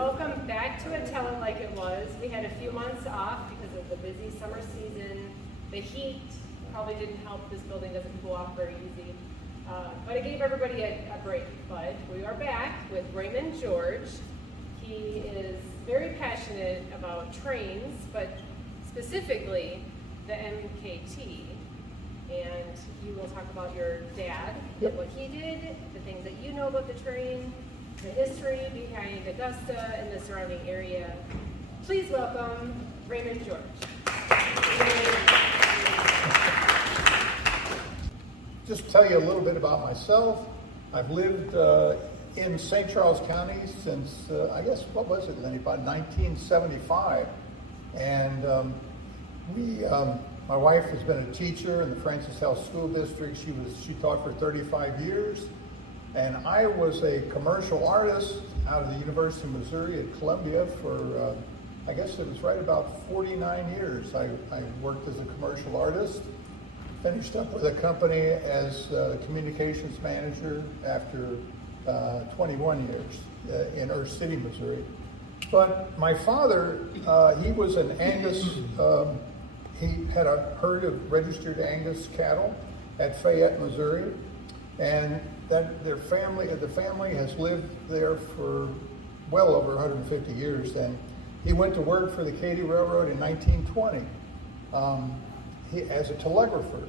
Welcome back to Tell It Like It Was. We had a few months off because of the busy summer season. The heat probably didn't help. This building doesn't cool off very easy. But it gave everybody a break. But we are back with Raymond George. He is very passionate about trains, but specifically the MKT. And you will talk about your dad, and what he did, the things that you know about the train, the history behind Augusta and the surrounding area. Please welcome Raymond George. Just to tell you a little bit about myself. I've lived in St. Charles County since, I guess, what was it, Lenny, about 1975. And my wife has been a teacher in the Francis House School District. She taught for 35 years. And I was a commercial artist out of the University of Missouri at Columbia for, I guess it was right about 49 years. I worked as a commercial artist, finished up with a company as a communications manager after 21 years in Earth City, Missouri. But my father, he was an Angus, he had a herd of registered Angus cattle at Fayette, Missouri. And the family has lived there for well over 150 years. And he went to work for the MKT Railroad in 1920 as a telegrapher.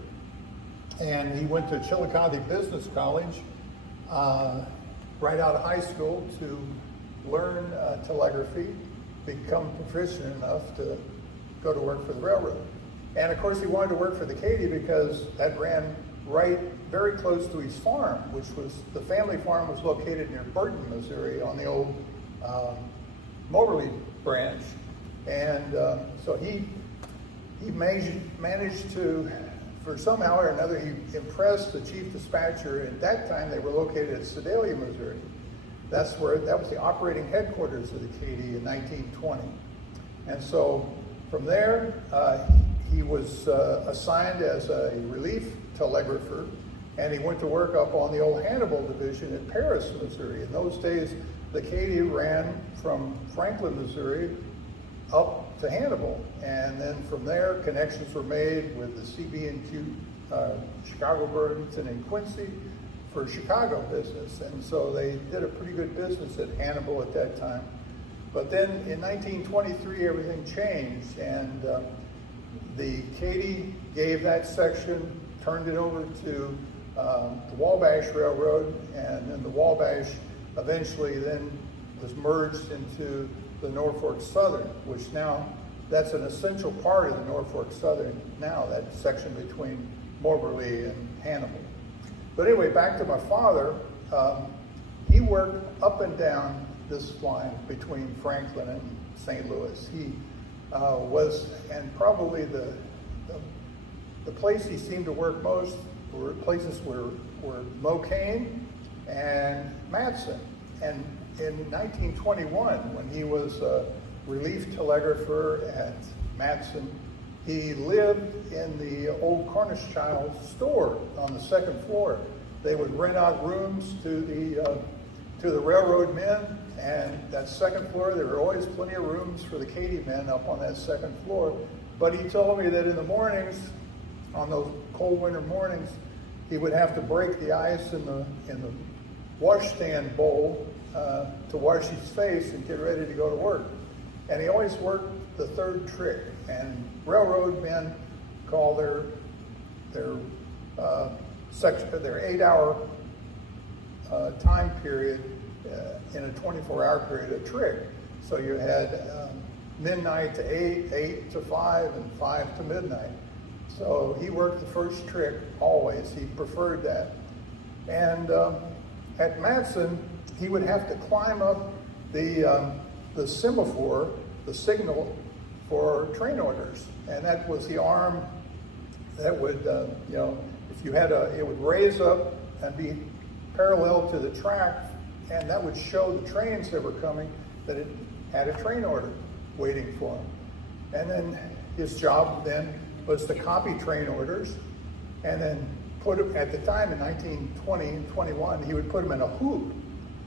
And he went to Chillicothe Business College right out of high school to learn telegraphy, become proficient enough to go to work for the railroad. And of course he wanted to work for the MKT because that ran right very close to his farm, which was, the family farm was located near Burton, Missouri on the old Moberly branch. And so he managed to, for somehow or another, he impressed the chief dispatcher. At that time, they were located at Sedalia, Missouri. That was the operating headquarters of the MKT in 1920. And so from there, he was assigned as a relief telegrapher, and he went to work up on the old Hannibal division in Paris, Missouri. In those days, the MKT ran from Franklin, Missouri, up to Hannibal, and then from there, connections were made with the CB&Q, Chicago, Burlington, and Quincy for Chicago business, and so they did a pretty good business at Hannibal at that time. But then in 1923, everything changed, and the MKT gave that section, turned it over to the Wabash Railroad, and then the Wabash eventually then was merged into the Norfolk Southern, which now, that's an essential part of the Norfolk Southern now, that section between Moberly and Hannibal. But anyway, back to my father, he worked up and down this line between Franklin and St. Louis. He was, and probably the place he seemed to work most were places were Mocaine and Matson. And in 1921, when he was a relief telegrapher at Matson, he lived in the old Cornish Child store on the second floor. They would rent out rooms to the railroad men, and that second floor, there were always plenty of rooms for the MKT men up on that second floor. But he told me that in the mornings, on those cold winter mornings, he would have to break the ice in the washstand bowl to wash his face and get ready to go to work. And he always worked the third trick. And railroad men call their 8-hour time period in a 24-hour period a trick. So you had midnight to 8 to 5, and 5 to midnight. So he worked the first trick always. He preferred that. And at Matson, he would have to climb up the semaphore, the signal for train orders. And that was the arm that would, if you had it would raise up and be parallel to the track, and that would show the trains that were coming that it had a train order waiting for him. And then his job then was to copy train orders and then put them, at the time in 1920 and 21, he would put them in a hoop.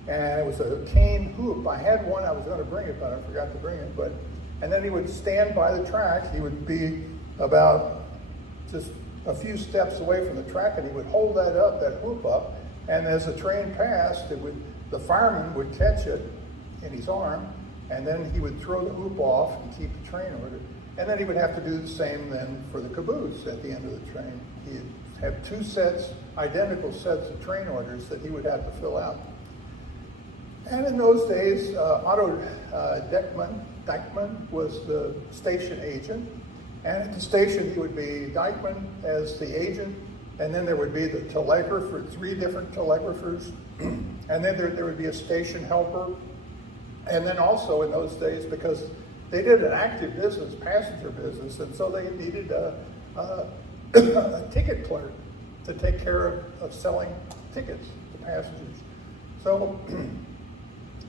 and it was a cane hoop. I had one, I was going to bring it, but I forgot to bring it. And then he would stand by the track. He would be about just a few steps away from the track, and he would hold that hoop up, and as the train passed, the fireman would catch it in his arm, and then he would throw the hoop off and keep the train ordered. And then he would have to do the same then for the caboose at the end of the train. He'd have two identical sets of train orders that he would have to fill out. And in those days, Otto Dyckman was the station agent. And at the station, he would be Dyckman as the agent, and then there would be the telegrapher, 3 different telegraphers, and then there would be a station helper. And then also in those days, because they did an active business, passenger business, and so they needed a ticket clerk to take care of selling tickets to passengers. So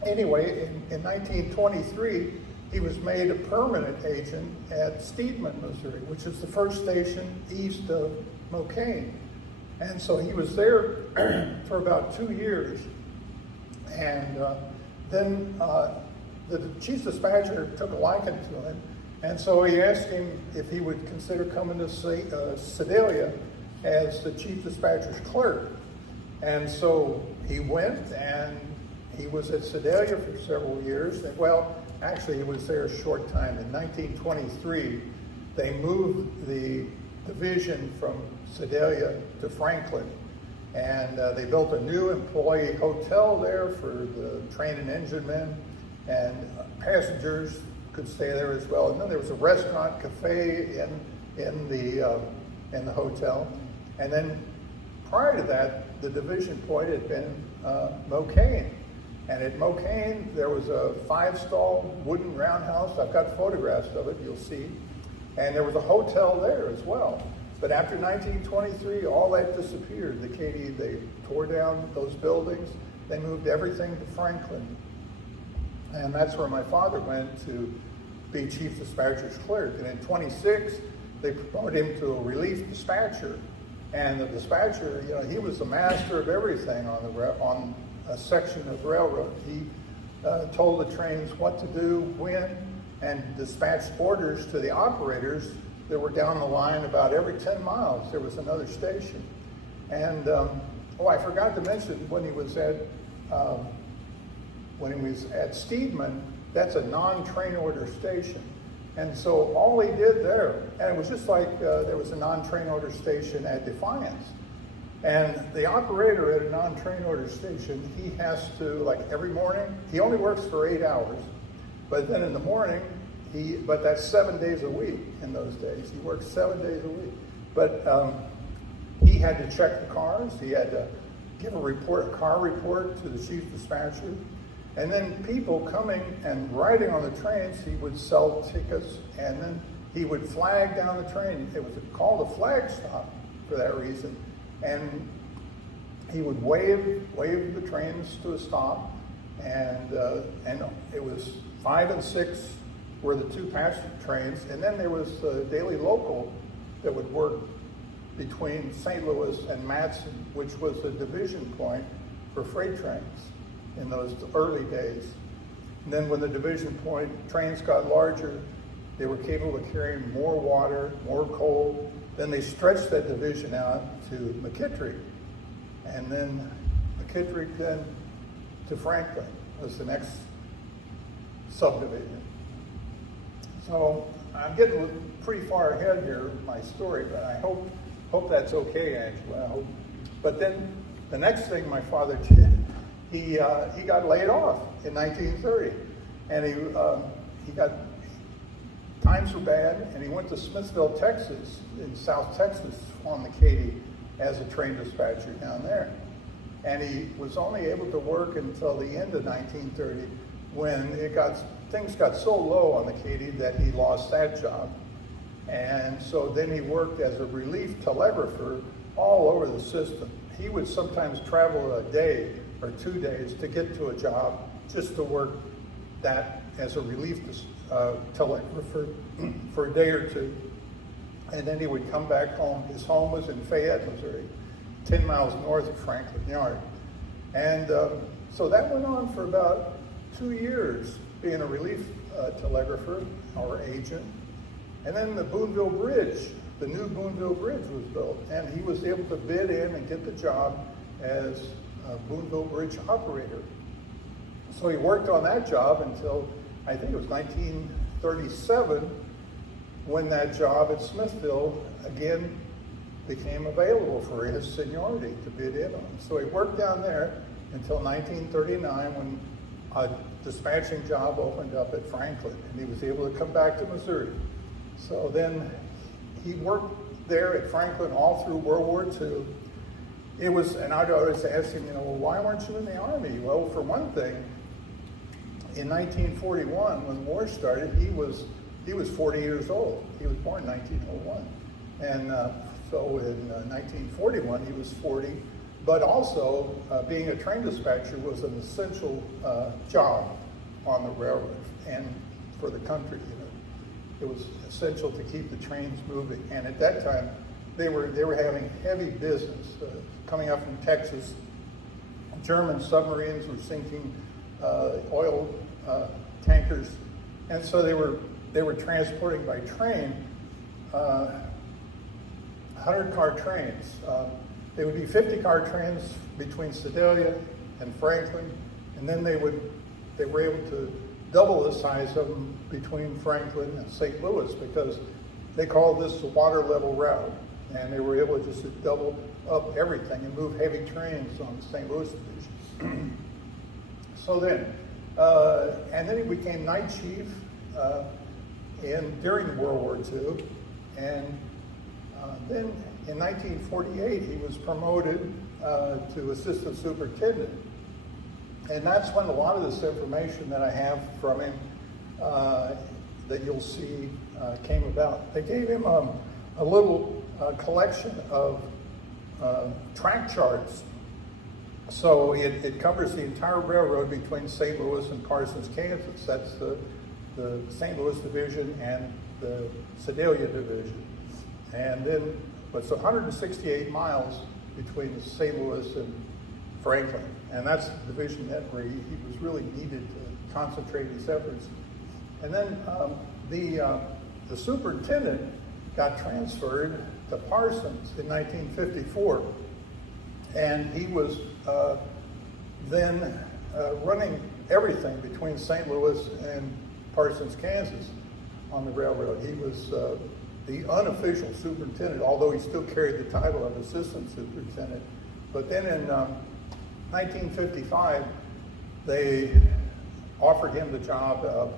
anyway, in 1923, he was made a permanent agent at Steedman, Missouri, which is the first station east of Mokane. And so he was there for about 2 years. And then the chief dispatcher took a liking to him. And so he asked him if he would consider coming to Sedalia as the chief dispatcher's clerk. And so he went, and he was at Sedalia for several years. And, well, actually, he was there a short time. In 1923, they moved the division from Sedalia to Franklin. And they built a new employee hotel there for the train and engine men, and passengers could stay there as well. And then there was a restaurant, cafe in the hotel. And then prior to that, the division point had been Mokane. And at Mokane, there was a 5-stall wooden roundhouse. I've got photographs of it, you'll see. And there was a hotel there as well. But after 1923, all that disappeared. The Katy, they tore down those buildings. They moved everything to Franklin. And that's where my father went to be chief dispatcher's clerk. And in 26, they promoted him to a relief dispatcher. And the dispatcher, he was the master of everything on a section of railroad. He told the trains what to do, when, and dispatched orders to the operators that were down the line. About every 10 miles, there was another station. And, I forgot to mention, when he was at Steedman, that's a non-train order station. And so all he did there, and it was just like there was a non-train order station at Defiance. And the operator at a non-train order station, he has to, like every morning, he only works for 8 hours, but then in the morning, but that's 7 days a week in those days. He worked 7 days a week. But he had to check the cars. He had to give a car report to the chief dispatcher. And then people coming and riding on the trains, he would sell tickets, and then he would flag down the train. It was called a flag stop for that reason. And he would wave the trains to a stop, and it was 5 and 6 were the 2 passenger trains, and then there was the daily local that would work between St. Louis and Matson, which was a division point for freight trains in those early days. And then when the division point trains got larger, they were capable of carrying more water, more coal. Then they stretched that division out to McKittrick. And then McKittrick then to Franklin was the next subdivision. So I'm getting pretty far ahead here with my story, but I hope that's okay, Angela. I hope. But then the next thing my father did, he got laid off in 1930, and he got, times were bad, and he went to Smithville, Texas, in South Texas, on the Katy as a train dispatcher down there. And he was only able to work until the end of 1930, when things got so low on the Katy that he lost that job. And so then he worked as a relief telegrapher all over the system. He would sometimes travel a day or 2 days to get to a job just to work that as a relief telegrapher for a day or two. And then he would come back home. His home was in Fayette, Missouri, 10 miles north of Franklin Yard. And So that went on for about 2 years, being a relief telegrapher or agent. And then the Boonville Bridge, the new Boonville Bridge was built, and he was able to bid in and get the job as a Boonville Bridge operator. So he worked on that job until, I think it was 1937, when that job at Smithville again became available for his seniority to bid in on. So he worked down there until 1939, when a dispatching job opened up at Franklin, and he was able to come back to Missouri. So then he worked there at Franklin all through World War II. It was, and I'd always ask him, well, why weren't you in the Army? Well, for one thing, in 1941, when the war started, he was 40 years old. He was born in 1901. And so in 1941, he was 40. But also, being a train dispatcher was an essential job on the railroad and for the country. It was essential to keep the trains moving. And at that time, they were having heavy business coming up from Texas. German submarines were sinking oil tankers, and so they were transporting by train 100-car trains. They would be 50-car trains between Sedalia and Franklin, and then they were able to double the size of them between Franklin and St. Louis, because they called this the water level route, and they were able just to double up everything and move heavy trains on the St. Louis division. So then, and then he became night chief during World War II, and then in 1948 he was promoted to assistant superintendent. And that's when a lot of this information that I have from him that you'll see came about. They gave him a little collection of track charts. So it covers the entire railroad between St. Louis and Parsons, Kansas. That's the St. Louis division and the Sedalia division. And then, it's 168 miles between St. Louis and Franklin. And that's the division that where he was really needed to concentrate his efforts. And then the superintendent got transferred to Parsons in 1954. And he was then running everything between St. Louis and Parsons, Kansas on the railroad. He was the unofficial superintendent, although he still carried the title of assistant superintendent. But then in 1955, they offered him the job of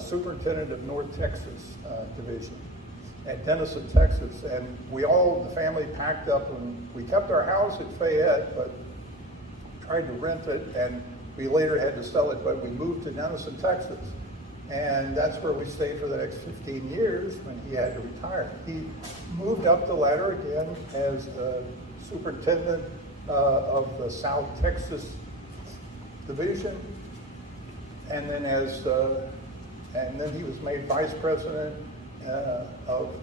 superintendent of North Texas Division at Denison, Texas. And the family packed up, and we kept our house at Fayette, but tried to rent it, and we later had to sell it, but we moved to Denison, Texas. And that's where we stayed for the next 15 years when he had to retire. He moved up the ladder again as superintendent of the South Texas Division, and then he was made vice president of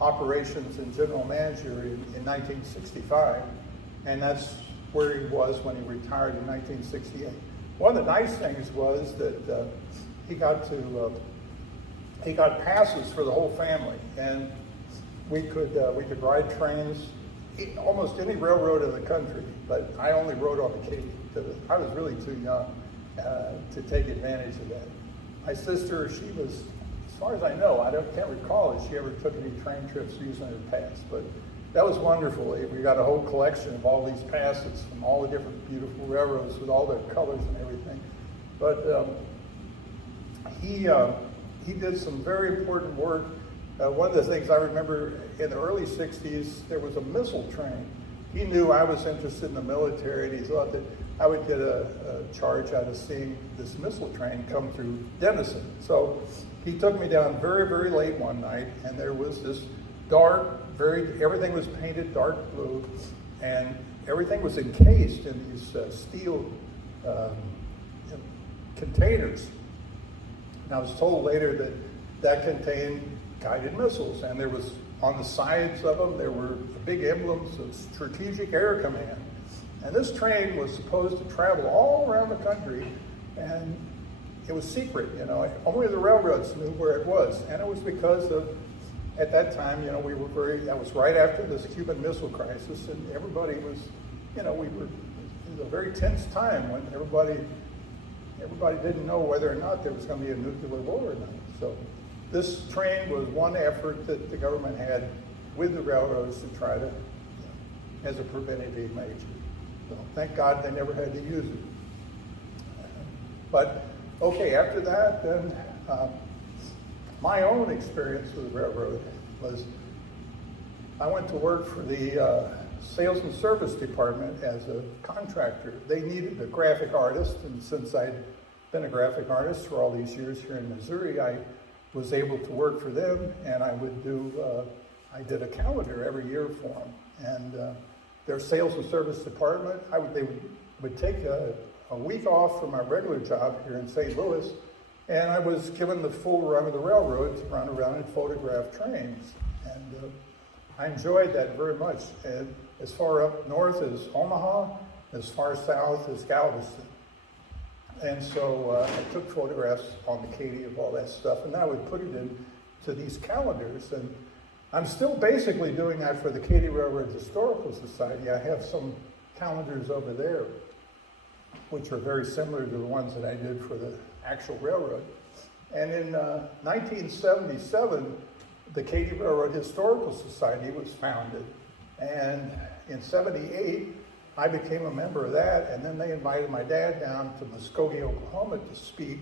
operations and general manager in 1965, and that's where he was when he retired in 1968. One of the nice things was that he got passes for the whole family, and we could ride trains almost any railroad in the country, but I only rode on the Katy because I was really too young to take advantage of that. My sister, she was, as far as I know, can't recall if she ever took any train trips using her pass, but that was wonderful. We got a whole collection of all these passes from all the different beautiful railroads with all their colors and everything. But he did some very important work. One of the things I remember in the early 60s, there was a missile train. He knew I was interested in the military, and he thought that I would get a charge out of seeing this missile train come through Denison. So he took me down very, very late one night, and there was this dark, everything was painted dark blue, and everything was encased in these steel containers. And I was told later that contained guided missiles, and there was, on the sides of them, there were big emblems of Strategic Air Command. And this train was supposed to travel all around the country, and it was secret, you know. Only the railroads knew where it was. And it was because of, at that time, you know, that was right after this Cuban Missile Crisis, and everybody was, you know, it was a very tense time when everybody didn't know whether or not there was going to be a nuclear war or not. So this train was one effort that the government had with the railroads to try to, as a preventative measure. So thank God they never had to use it. But okay, after that, then my own experience with the railroad was I went to work for the sales and service department as a contractor. They needed a graphic artist, and since I'd been a graphic artist for all these years here in Missouri, I was able to work for them, and I did a calendar every year for them. And their sales and service department, they would take a week off from my regular job here in St. Louis, and I was given the full run of the railroad to run around and photograph trains. And I enjoyed that very much. And as far up north as Omaha, as far south as Galveston. And so I took photographs on the Katy of all that stuff, and then I would put it into these calendars. And I'm still basically doing that for the Katy Railroad Historical Society. I have some calendars over there, which are very similar to the ones that I did for the actual railroad. And in 1977, the Katy Railroad Historical Society was founded. And in '78, I became a member of that, and then they invited my dad down to Muskogee, Oklahoma to speak.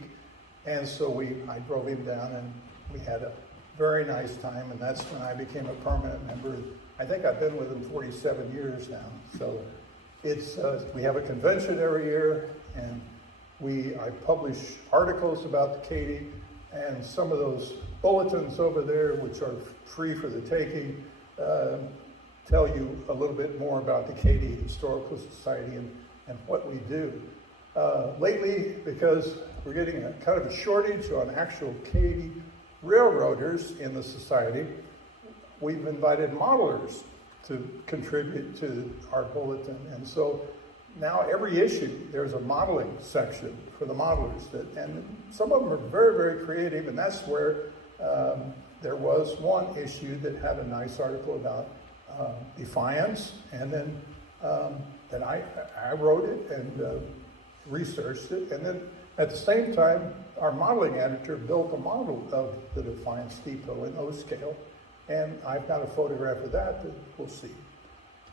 And so I drove him down, and we had a very nice time, and that's when I became a permanent member. I think I've been with them 47 years now. So we have a convention every year, and I publish articles about the Katy, and some of those bulletins over there, which are free for the taking, tell you a little bit more about the Katy Historical Society and what we do. Lately, because we're getting a kind of a shortage on actual Katy railroaders in the society, we've invited modelers to contribute to our bulletin. And so now every issue, there's a modeling section for the modelers. And some of them are very, very creative, and that's where there was one issue that had a nice article about Defiance, and then that I wrote it and researched it, and then at the same time, our modeling editor built a model of the Defiance Depot in O-scale, and I've got a photograph of that we'll see.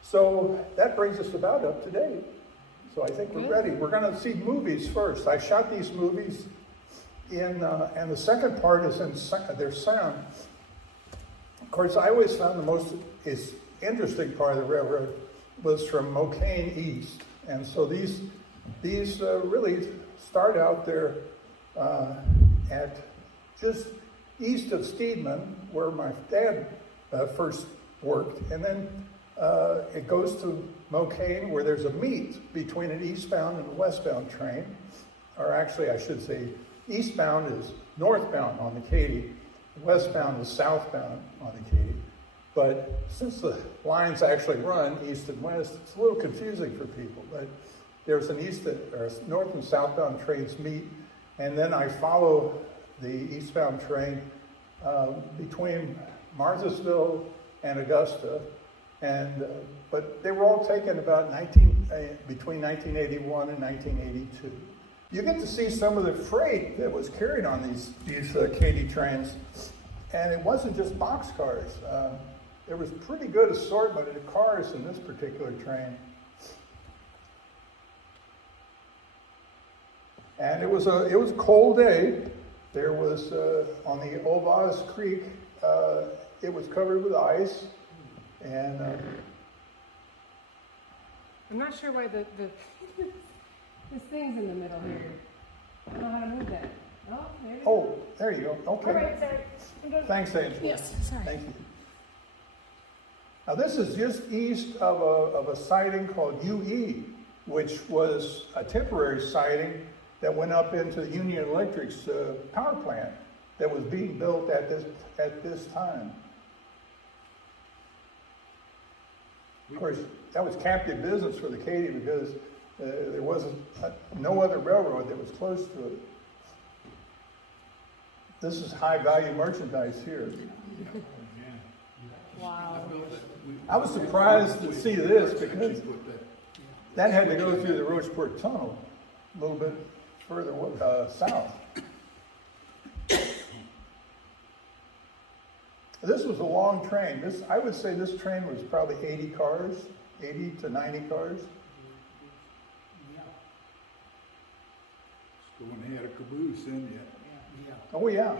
So that brings us about up to date. So I think we're ready. We're going to see movies first. I shot these movies and the second part is in their sound. Of course, I always found the most interesting part of the railroad was from Mocaine east. And so these really start out there at just east of Steedman, where my dad first worked. And then it goes to Mocaine, where there's a meet between an eastbound and a westbound train. Or actually, I should say, eastbound is northbound on the Katy, westbound is southbound on the Katy. But since the lines actually run east and west, it's a little confusing for people. But there's an north and southbound trains meet, and then I follow the eastbound train between Marthasville and Augusta, but they were all taken about between 1981 and 1982. You get to see some of the freight that was carried on these Katy trains, and it wasn't just boxcars. There was pretty good assortment of cars in this particular train. And it was a cold day. There was, on the Ovaz Creek, it was covered with ice. And I'm not sure why the this thing's in the middle here. I don't know how to move that. Oh, there there you go. Okay. All right, sorry. Thanks, Angela. Yes, sorry. Thank you. Now this is just east of a siding called UE, which was a temporary siding that went up into Union Electric's power plant that was being built at this time. Of course, that was captive business for the Katy because there wasn't no other railroad that was close to it. This is high-value merchandise here. Wow. I was surprised to see this because that had to go through the Rocheport Tunnel a little bit further south. This was a long train. I would say this train was probably 80 cars, 80 to 90 cars. Yeah. So when they had a caboose in yet. Yeah. Oh yeah.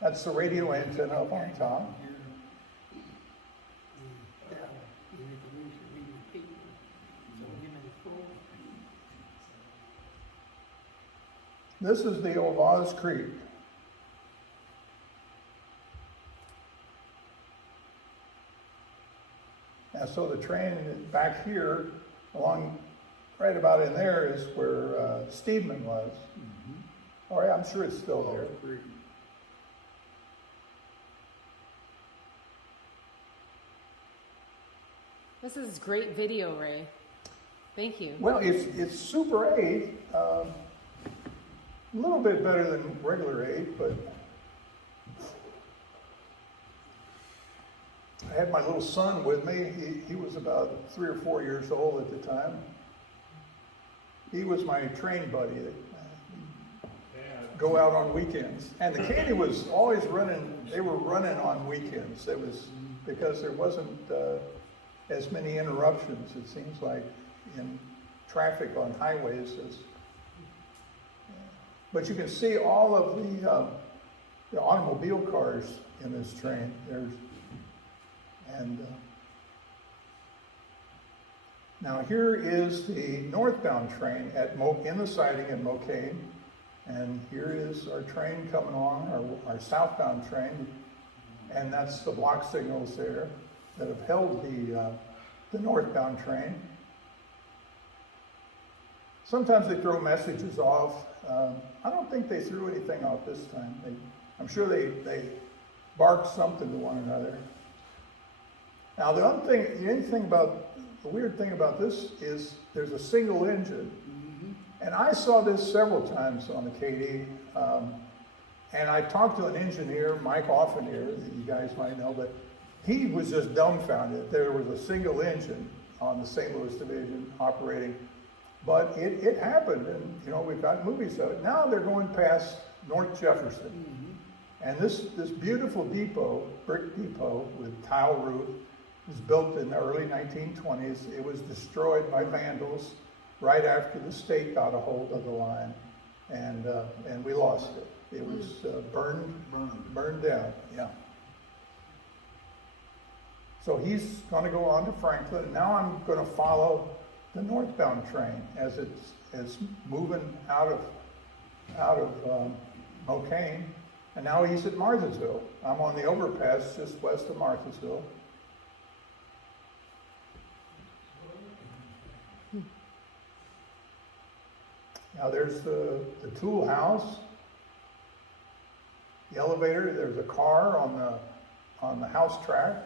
That's the radio antenna up on top. This is the old Oz Creek. And so the train back here, along right about in there, is where Steedman was. Mm-hmm. Oh yeah, I'm sure it's still there. This is great video, Ray. Thank you. Well, it's Super 8, a little bit better than regular 8, but I had my little son with me. He was about 3 or 4 years old at the time. He was my train buddy. Go out on weekends. And the Katy was always running, they were running on weekends. It was because there wasn't as many interruptions, it seems like, in traffic on highways. But you can see all of the automobile cars in this train. Now here is the northbound train in the siding at Mocaine. And here is our train coming on, our southbound train, and that's the block signals there that have held the northbound train. Sometimes they throw messages off. I don't think they threw anything off this time. I'm sure they barked something to one another. Now the weird thing about this is there's a single engine. And I saw this several times on the Katy, and I talked to an engineer, Mike Offenier, that you guys might know, but he was just dumbfounded. There was a single engine on the St. Louis division operating, but it happened, and we've got movies of it. Now they're going past North Jefferson, and this beautiful depot, brick depot with tile roof, was built in the early 1920s. It was destroyed by vandals right after the state got a hold of the line, and we lost it. It was burned down. Yeah. So he's going to go on to Franklin. And now I'm going to follow the northbound train as it's moving out of Mocaine, and now he's at Marthasville. I'm on the overpass just west of Marthasville. Now there's the tool house, the elevator. There's a car on the house track.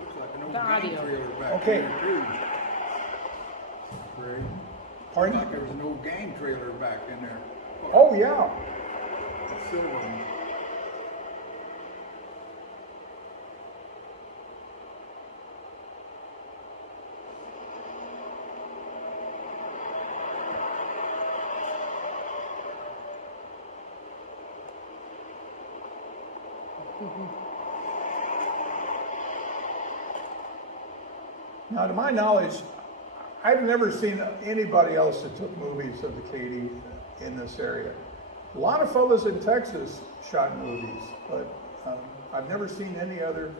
Looks like an old The game audio. trailer back Okay. there too. Ray. Pardon? Like there was an old game trailer back in there. Oh yeah. A silver one. Now, to my knowledge, I've never seen anybody else that took movies of the Katy in this area. A lot of fellas in Texas shot movies, but I've never seen any other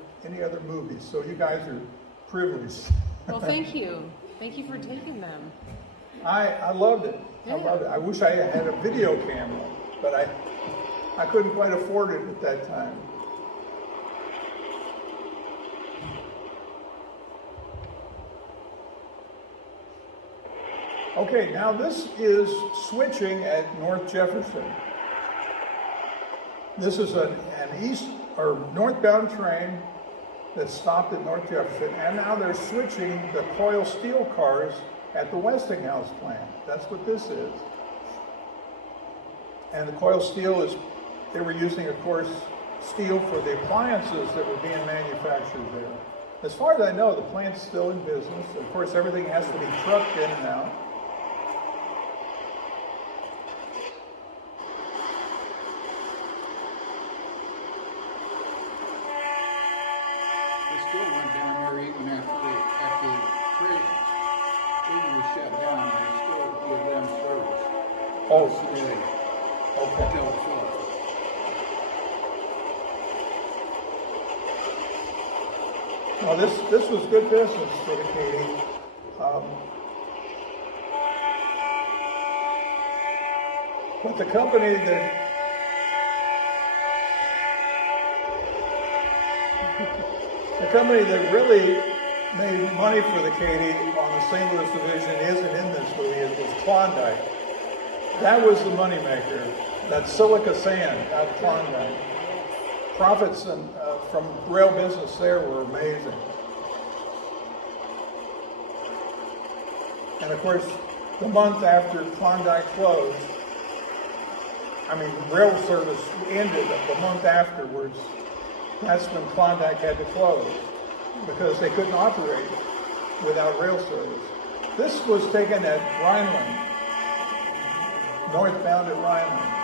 movies. So you guys are privileged. Well, thank you. Thank you for taking them. I loved it. I loved it. I wish I had a video camera, but I couldn't quite afford it at that time. Okay, now this is switching at North Jefferson. This is an or northbound train that stopped at North Jefferson, and now they're switching the coil steel cars at the Westinghouse plant. That's what this is. And the coil steel is, they were using, of course, steel for the appliances that were being manufactured there. As far as I know, the plant's still in business. Of course, everything has to be trucked in and out. They still went down there even after the train was shut down. They still give them service. Oh, Today. okay. Until it's full. Well, this was good business for the Katy. But the company that really made money for the Katy on the St. Louis division isn't in this movie. It was Klondike. That was the moneymaker. That silica sand out of Klondike. Profits from rail business there were amazing. And of course, the month after Klondike closed, rail service ended the month afterwards. That's when Klondike had to close because they couldn't operate without rail service. This was taken at Rhineland, northbound at Rhineland.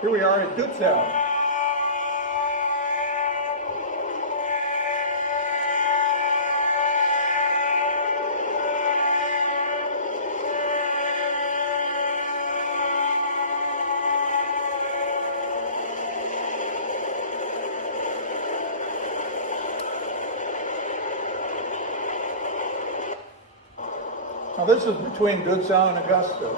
Here we are at Dutzow. Now this is between Dutzow and Augusta.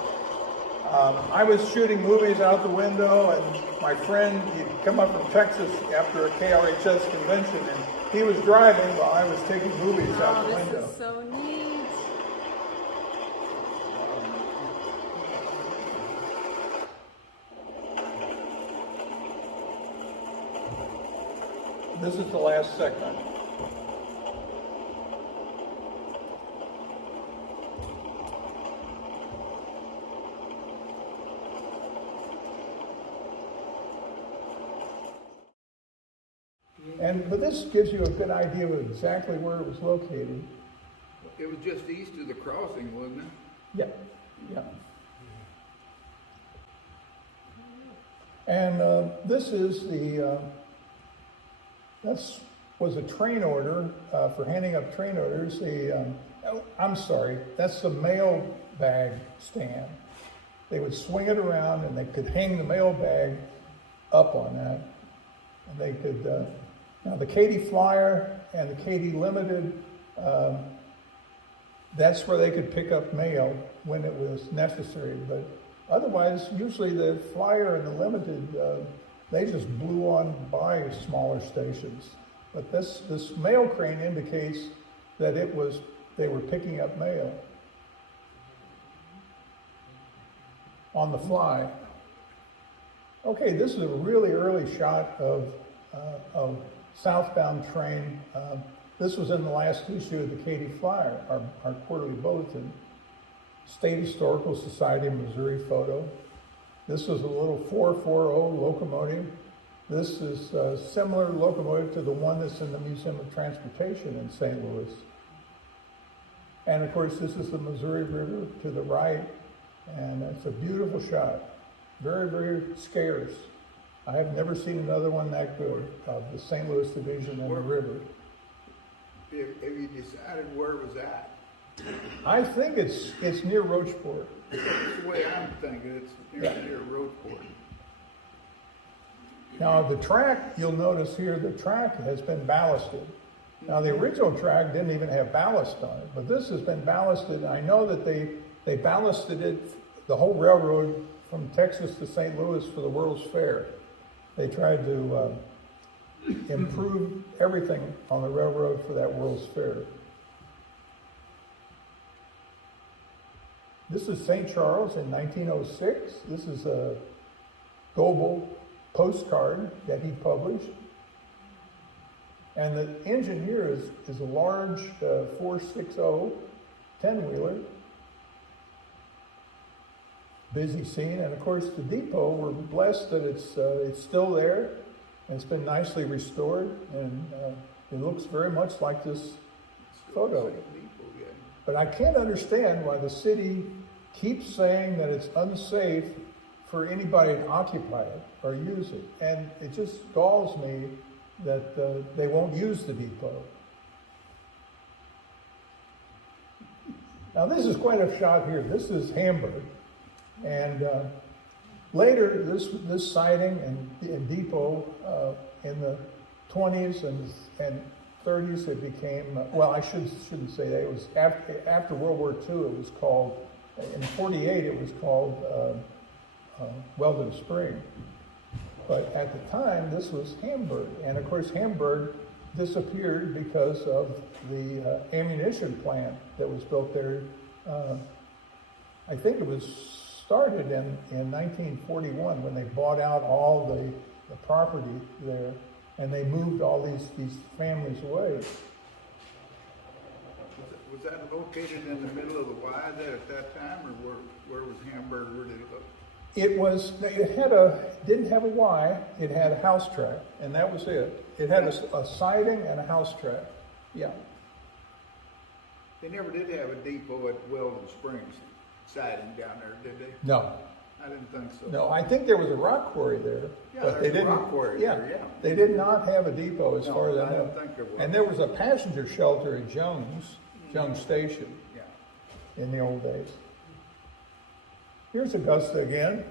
I was shooting movies out the window, and my friend, he'd come up from Texas after a KRHS convention, and he was driving while I was taking movies out the window. This is so neat. This is the last segment. But this gives you a good idea of exactly where it was located. It was just east of the crossing, wasn't it? Yeah, yeah. And this is was a train order for handing up train orders. I'm sorry, that's the mail bag stand. They would swing it around and they could hang the mail bag up on that. And they could, now the Katy Flyer and the Katy Limited, that's where they could pick up mail when it was necessary. But otherwise, usually the Flyer and the Limited, they just blew on by smaller stations. But this mail crane indicates that they were picking up mail on the fly. Okay, this is a really early shot of southbound train. This was in the last issue of the Katy Flyer, our quarterly bulletin. State Historical Society of Missouri photo. This was a little 440 locomotive. This is a similar locomotive to the one that's in the Museum of Transportation in St. Louis. And of course, this is the Missouri River to the right, and it's a beautiful shot. Very, very scarce. I have never seen another one that good of the St. Louis Division and the river. Have you decided where it was at? I think it's near Rocheport. That's the way I'm thinking. It's near Roadport. Now the track, you'll notice here, the track has been ballasted. Now the original track didn't even have ballast on it, but this has been ballasted. And I know that they ballasted it, the whole railroad from Texas to St. Louis for the World's Fair. They tried to improve everything on the railroad for that World's Fair. This is St. Charles in 1906. This is a Goebel postcard that he published. And the engine here is a large 460 10-wheeler. Busy scene, and of course the depot, we're blessed that it's still there, and it's been nicely restored, and it looks very much like this photo. But I can't understand why the city keeps saying that it's unsafe for anybody to occupy it or use it, and it just galls me that they won't use the depot. Now this is quite a shot here. This is Hamburg. And later, this siding and depot in the 20s and 30s, it became, well, I shouldn't say that. It was after World War II, it was called, in 48, it was called Weldon Spring. But at the time, this was Hamburg. And of course, Hamburg disappeared because of the ammunition plant that was built there. I think it was started in 1941 when they bought out all the property there, and they moved all these families away. Was that located in the middle of the Y there at that time, or where was Hamburg? Where did it look? It didn't have a Y, it had a house track, and that was it. It had a siding and a house track, yeah. They never did have a depot at Weldon Springs siding down there, did they? No. I didn't think so. No, I think there was a rock quarry there. Yeah, but they didn't. A rock quarry there, yeah. They did not have a depot as far as I know. I don't think there was. And there was a passenger shelter at Jones Station, in the old days. Here's Augusta again,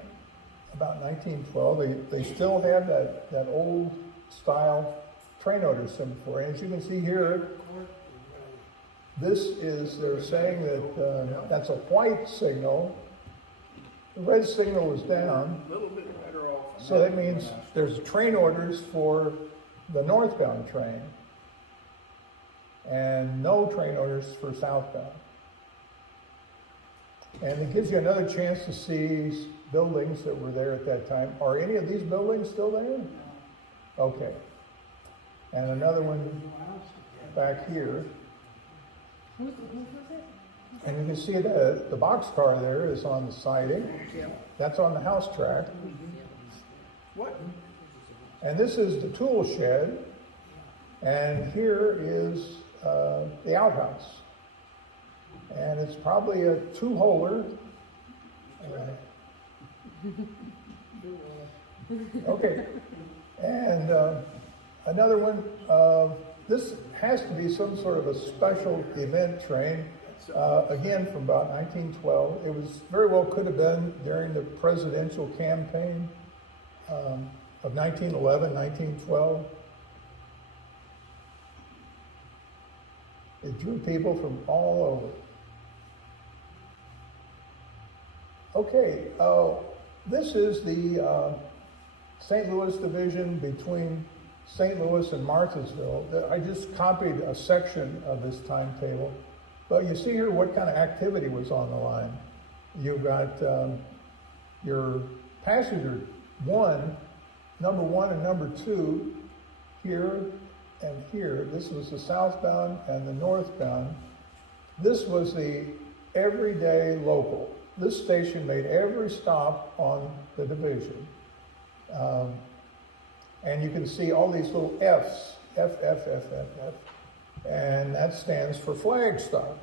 about 1912. They still have that old style train order semaphore. And as you can see here, they're saying that that's a white signal. The red signal was down. A little bit better off. So that means there's train orders for the northbound train and no train orders for southbound. And it gives you another chance to see buildings that were there at that time. Are any of these buildings still there? Okay. And another one back here. And you can see that the boxcar there is on the siding. That's on the house track. What? And this is the tool shed. And here is the outhouse. And it's probably a two-holer. Okay. And another one, this has to be some sort of a special event train. Again, from about 1912. It was very well could have been during the presidential campaign of 1911, 1912. It drew people from all over. Okay, this is the St. Louis division between St. Louis and Marthasville. I just copied a section of this timetable. But you see here what kind of activity was on the line. You've got your passenger number one and number two, here and here. This was the southbound and the northbound. This was the everyday local. This station made every stop on the division. And you can see all these little F's, F, F, F, F, F. And that stands for flag stop.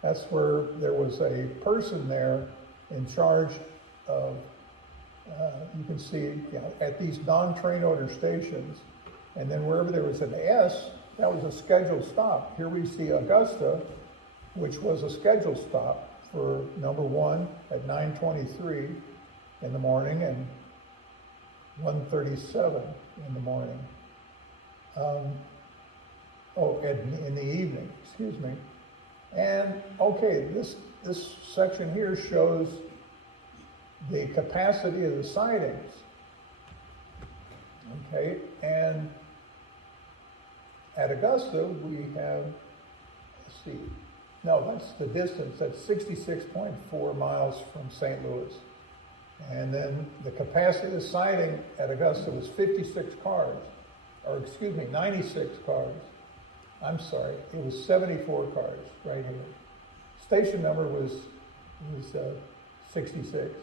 That's where there was a person there in charge of, you can see at these non-train order stations. And then wherever there was an S, that was a scheduled stop. Here we see Augusta, which was a scheduled stop for number one at 9:23 in the morning and 1:37 in the morning. In the evening, excuse me. And okay, this section here shows the capacity of the sidings. Okay, and at Augusta, we have, let's see, no, that's the distance, that's 66.4 miles from St. Louis. And then the capacity of the siding at Augusta was 56 cars, or excuse me, 96 cars. I'm sorry, it was 74 cars right here. Station number was 66,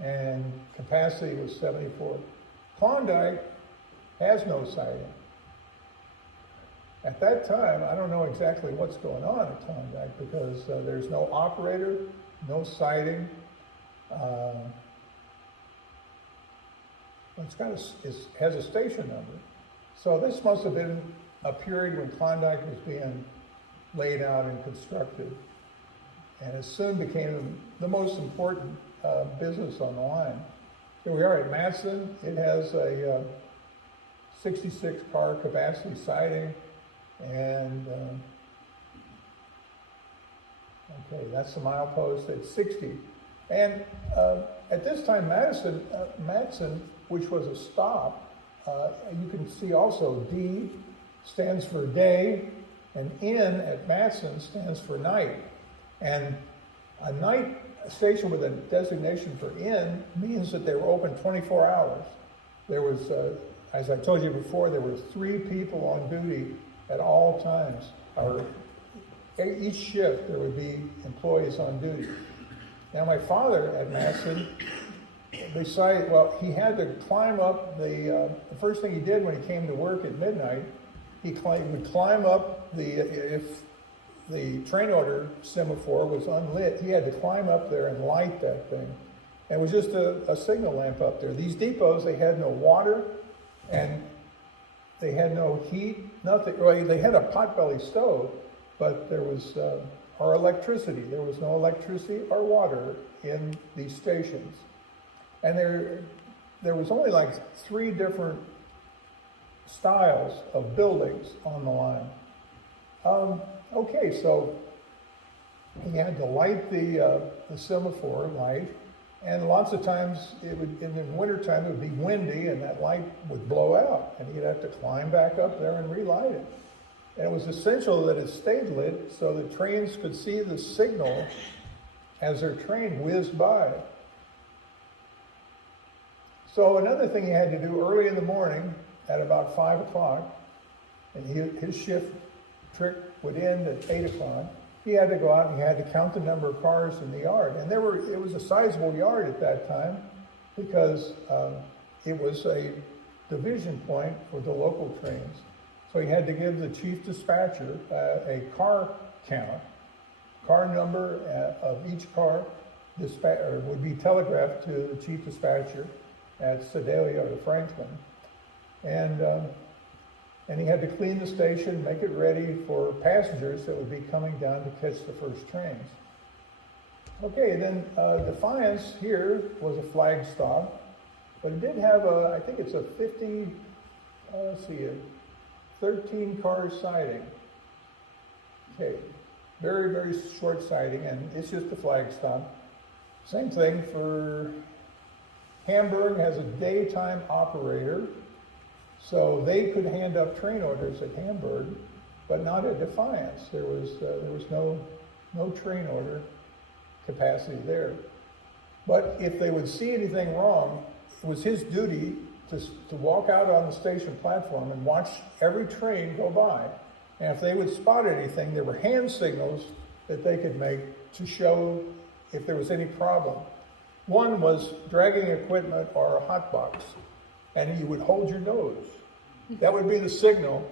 and capacity was 74. Klondike has no siding. At that time, I don't know exactly what's going on at Klondike because there's no operator, no siding. It has a station number. So this must have been a period when Klondike was being laid out and constructed. And it soon became the most important business on the line. Here we are at Matson. It has a 66 car capacity siding. And, okay, that's the milepost at 60. And at this time, Matson, which was a stop, you can see also D stands for day, and N at Matson stands for night. And a night station with a designation for N means that they were open 24 hours. There was, as I told you before, there were 3 people on duty at all times, or each shift there would be employees on duty. Now my father at Matson decided, well, he had to climb up the first thing he did when he came to work at midnight, he would climb up if the train order semaphore was unlit, he had to climb up there and light that thing. And it was just a signal lamp up there. These depots, they had no water, and they had no heat, nothing. Well, they had a potbelly stove, but there was, or electricity. There was no electricity or water in these stations. And there was only like 3 different styles of buildings on the line. Okay, so he had to light the semaphore light, and lots of times in the wintertime it would be windy and that light would blow out and he'd have to climb back up there and relight it. And it was essential that it stayed lit so the trains could see the signal as their train whizzed by. So another thing he had to do early in the morning at about 5 o'clock, and his shift trick would end at 8 o'clock, he had to go out and he had to count the number of cars in the yard. And it was a sizable yard at that time because it was a division point for the local trains. So he had to give the chief dispatcher a car count. Car number of each car would be telegraphed to the chief dispatcher at Sedalia or Franklin. And he had to clean the station, make it ready for passengers that would be coming down to catch the first trains. Okay, then Defiance here was a flag stop, but it did have I think it's a 13 car siding. Okay, very, very short siding, and it's just a flag stop. Same thing for Hamburg, has a daytime operator. So they could hand up train orders at Hamburg, but not at Defiance. There was no train order capacity there. But if they would see anything wrong, it was his duty to walk out on the station platform and watch every train go by. And if they would spot anything, there were hand signals that they could make to show if there was any problem. One was dragging equipment or a hot box, and you would hold your nose. That would be the signal,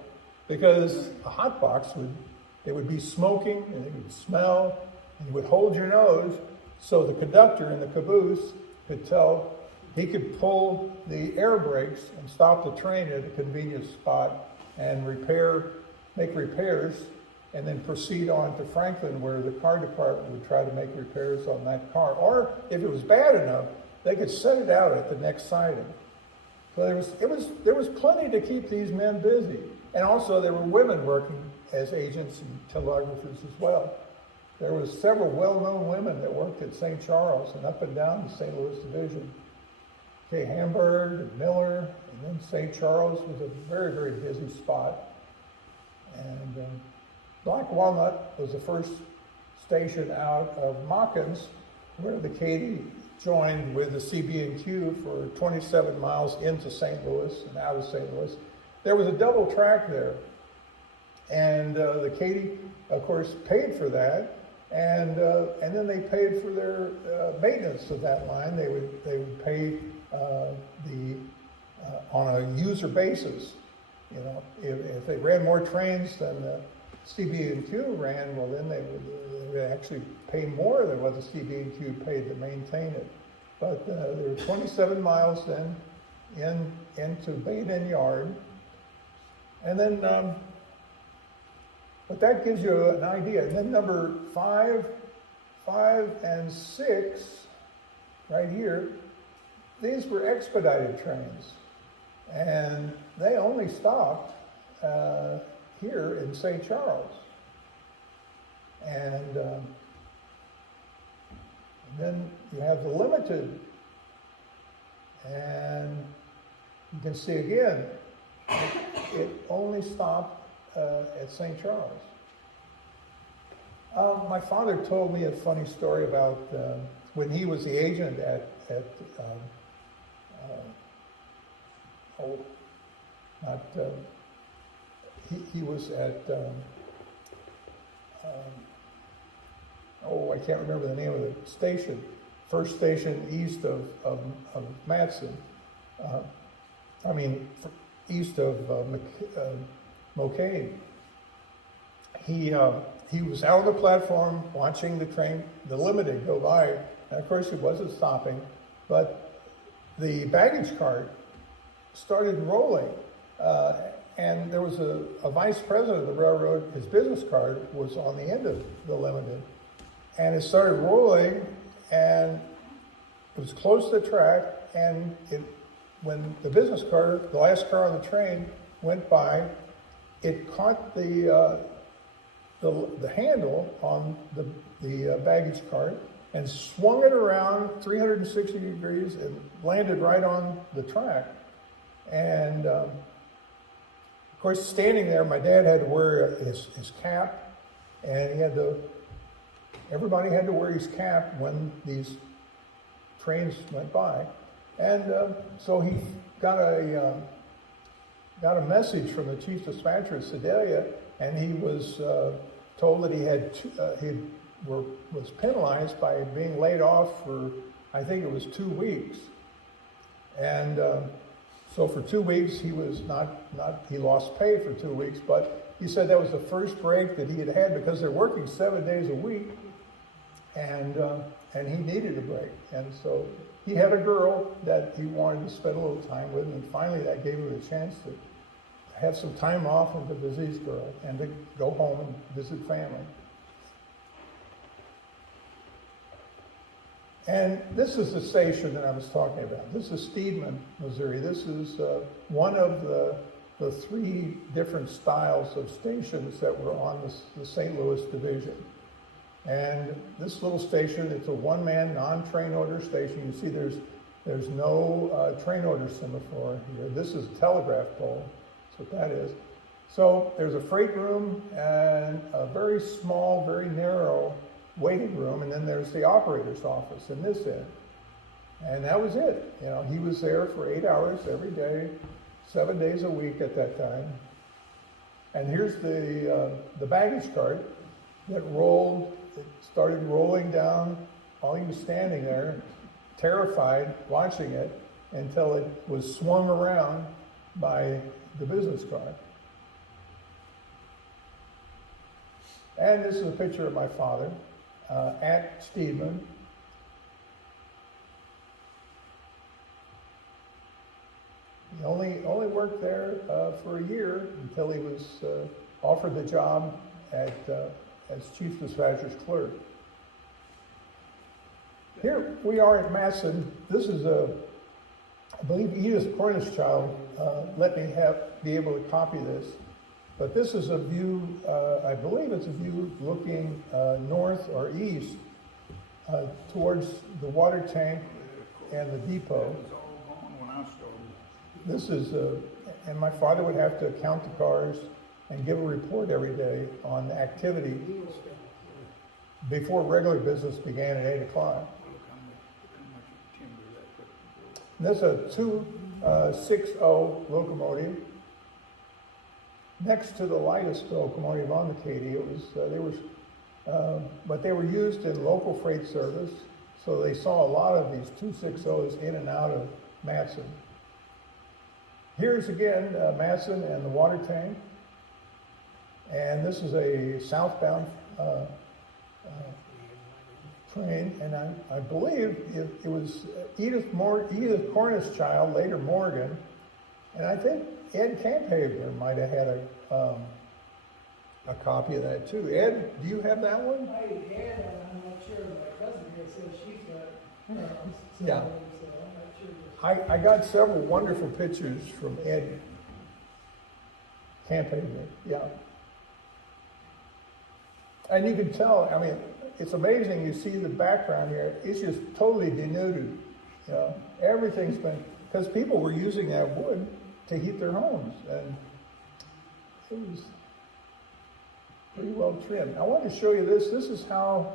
because a hot box would be smoking and it would smell, and you would hold your nose so the conductor in the caboose could tell, he could pull the air brakes and stop the train at a convenient spot and make repairs, and then proceed on to Franklin where the car department would try to make repairs on that car. Or if it was bad enough, they could set it out at the next siding. So there was plenty to keep these men busy. And also there were women working as agents and telegraphers as well. There was several well-known women that worked at St. Charles and up and down the St. Louis division. okay, Hamburg, and Miller, and then St. Charles was a very, very busy spot. And Black Walnut was the first station out of Mawkins, where the Katy joined with the CB&Q for 27 miles into St. Louis and out of St. Louis. There was a double track there. And the Katy, of course, paid for that. And then they paid for their maintenance of that line. They would pay on a user basis. You know, if they ran more trains than the CB&Q ran, well, then they would actually pay more than what the CB&Q paid to maintain it. But there were 27 miles then into Baden Yard. And then, but that gives you an idea. And then number 5 and 6, right here, these were expedited trains. And they only stopped here in St. Charles. And then you have the limited. And you can see again, it only stopped at St. Charles. My father told me a funny story about when he was the agent he was at, I can't remember the name of the station, first station east of Matson. East of Mocaine. He was out on the platform watching the train, the limited, go by, and of course it wasn't stopping, but the baggage cart started rolling, and there was a vice president of the railroad. His business card was on the end of the limited, and it started rolling, and it was close to the track, and when the business car, the last car on the train, went by, it caught the handle on the baggage cart and swung it around 360 degrees and landed right on the track. And of course, standing there, my dad had to wear his cap, and everybody had to wear his cap when these trains went by. And so he got a message from the chief dispatcher at Sedalia, and he was told that he was penalized by being laid off for, I think it was 2 weeks. And so for 2 weeks he was he lost pay for 2 weeks, but he said that was the first break that he had because they're working 7 days a week, and he needed a break. And so he had a girl that he wanted to spend a little time with, and finally that gave him a chance to have some time off and to visit his girl and to go home and visit family. And this is the station that I was talking about. This is Steedman, Missouri. This is one of the 3 different styles of stations that were on the St. Louis division. And this little station, it's a one-man, non-train order station. You see there's no train order semaphore here. This is a telegraph pole. That's what that is. So there's a freight room and a very small, very narrow waiting room, and then there's the operator's office in this end. And that was it. You know, he was there for 8 hours every day, 7 days a week at that time. And here's the baggage cart that rolled. It started rolling down while he was standing there, terrified, watching it, until it was swung around by the business card. And this is a picture of my father at Steedman. He only worked there for a year until he was offered the job as chief dispatcher's clerk. Here we are at Matson. This is I believe Edith Cornishchild let me be able to copy this. But this is a view, I believe it's a view looking north or east towards the water tank and the depot. this is, and my father would have to count the cars and give a report every day on activity before regular business began at 8 o'clock. And this is a 260 locomotive next to the lightest locomotive on the Katy. It was, but they were used in local freight service, so they saw a lot of these 260s in and out of Matson. Here's again Matson and the water tank, and this is a southbound train, and I believe it was Edith Cornish child, later Morgan, and I think Ed Camphaver might have had a copy of that too. Ed, do you have that one? I had it, I'm not sure, my cousin here says she's got it. Yeah. So I'm not sure. I got several wonderful pictures from Ed Camphaver, yeah. And you can tell, I mean, it's amazing, you see the background here, it's just totally denuded. You know, everything's been, because people were using that wood to heat their homes, and it was pretty well trimmed. I want to show you this. This is how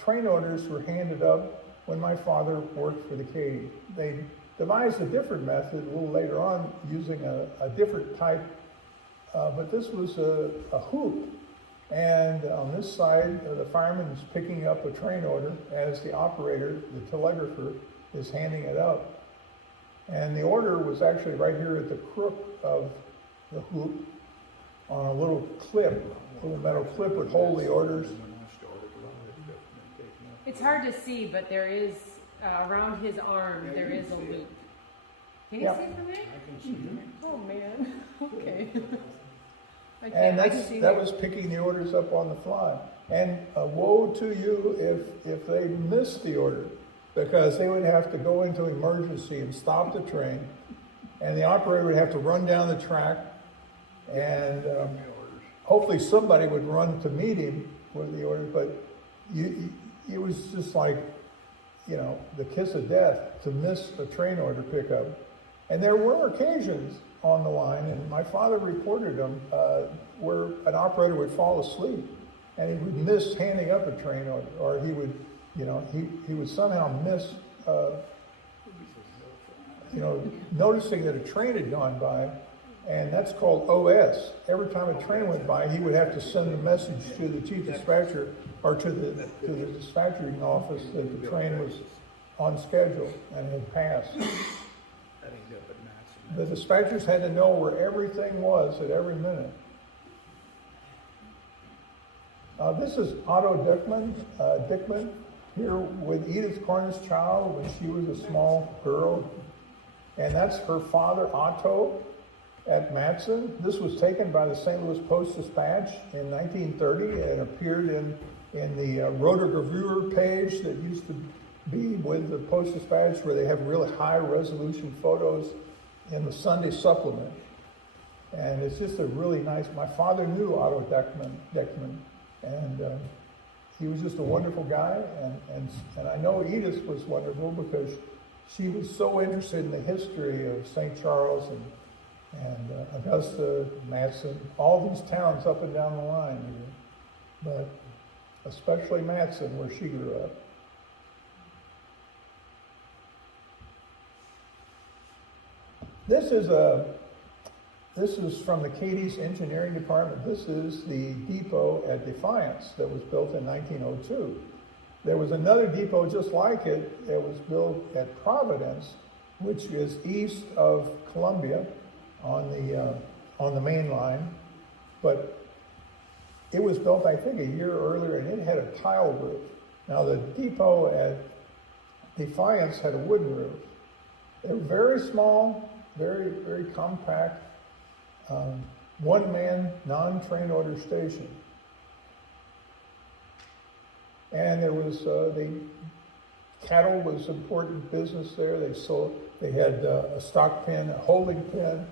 train orders were handed up when my father worked for the Katy. They devised a different method a little later on using a different type, but this was a hoop. And on this side, the fireman is picking up a train order as the operator, the telegrapher, is handing it up. And the order was actually right here at the crook of the hoop on a little clip. A little metal clip would hold the orders. It's hard to see, but there is, around his arm, there is a loop. Can you Yeah. see it from there? I can see it. Oh, man. Okay. I And can't, I can see that was picking the orders up on the fly. And woe to you if they missed the order, because they would have to go into emergency and stop the train, and the operator would have to run down the track, and hopefully somebody would run to meet him with the order. But it was just like, you know, the kiss of death to miss a train order pickup. And there were occasions on the line, and my father reported them, where an operator would fall asleep and he would miss handing up a train order, or he would, you know, he would somehow miss, you know, noticing that a train had gone by, and that's called OS. Every time a train went by, he would have to send a message to the chief dispatcher or to the dispatching office that the train was on schedule and had passed. The dispatchers had to know where everything was at every minute. This is Otto Dickman here with Edith Cornish child when she was a small girl. And that's her father, Otto, at Matson. This was taken by the St. Louis Post-Dispatch in 1930 and appeared in the Rotogravure page that used to be with the Post-Dispatch, where they have really high resolution photos in the Sunday supplement. And it's just a really nice, my father knew Otto Dickman, and he was just a wonderful guy, and I know Edith was wonderful because she was so interested in the history of St. Charles and Augusta, Matson, all these towns up and down the line here, but especially Matson, where she grew up. This is from the Katy's engineering department. This is the depot at Defiance that was built in 1902. There was another depot just like it that was built at Providence, which is east of Columbia on the main line, but it was built, I think, a year earlier, and it had a tile roof. Now the depot at Defiance had a wooden roof. They were very small, very, very compact, one-man, non-train order station. And there was, cattle was important business there. They had a stock pen, a holding pen,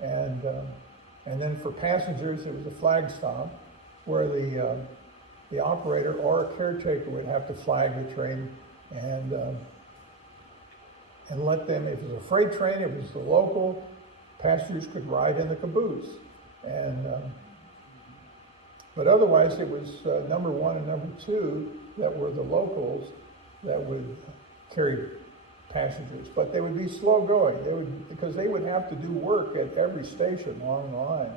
and then for passengers, there was a flag stop where the operator or a caretaker would have to flag the train, and and let them, if it was a freight train, if it was the local, passengers could ride in the caboose. And but otherwise, it was number one and number two that were the locals that would carry passengers. But they would be slow going. Because they would have to do work at every station along the line.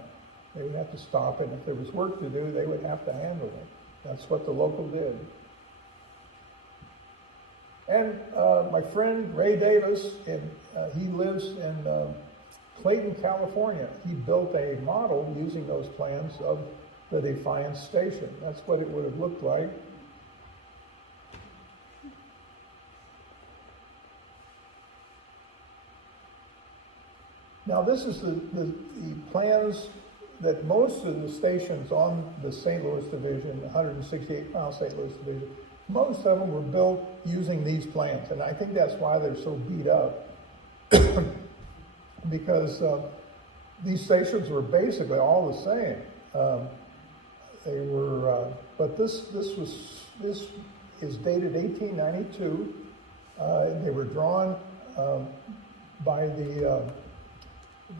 They would have to stop, and if there was work to do, they would have to handle it. That's what the local did. And my friend Ray Davis, he lives in Clayton, California. He built a model using those plans of the Defiance station. That's what it would have looked like. Now this is the plans that most of the stations on the St. Louis Division, 168-mile St. Louis Division, most of them were built using these plans. And I think that's why they're so beat up. Because these stations were basically all the same. They were, but this is dated 1892. They were drawn by the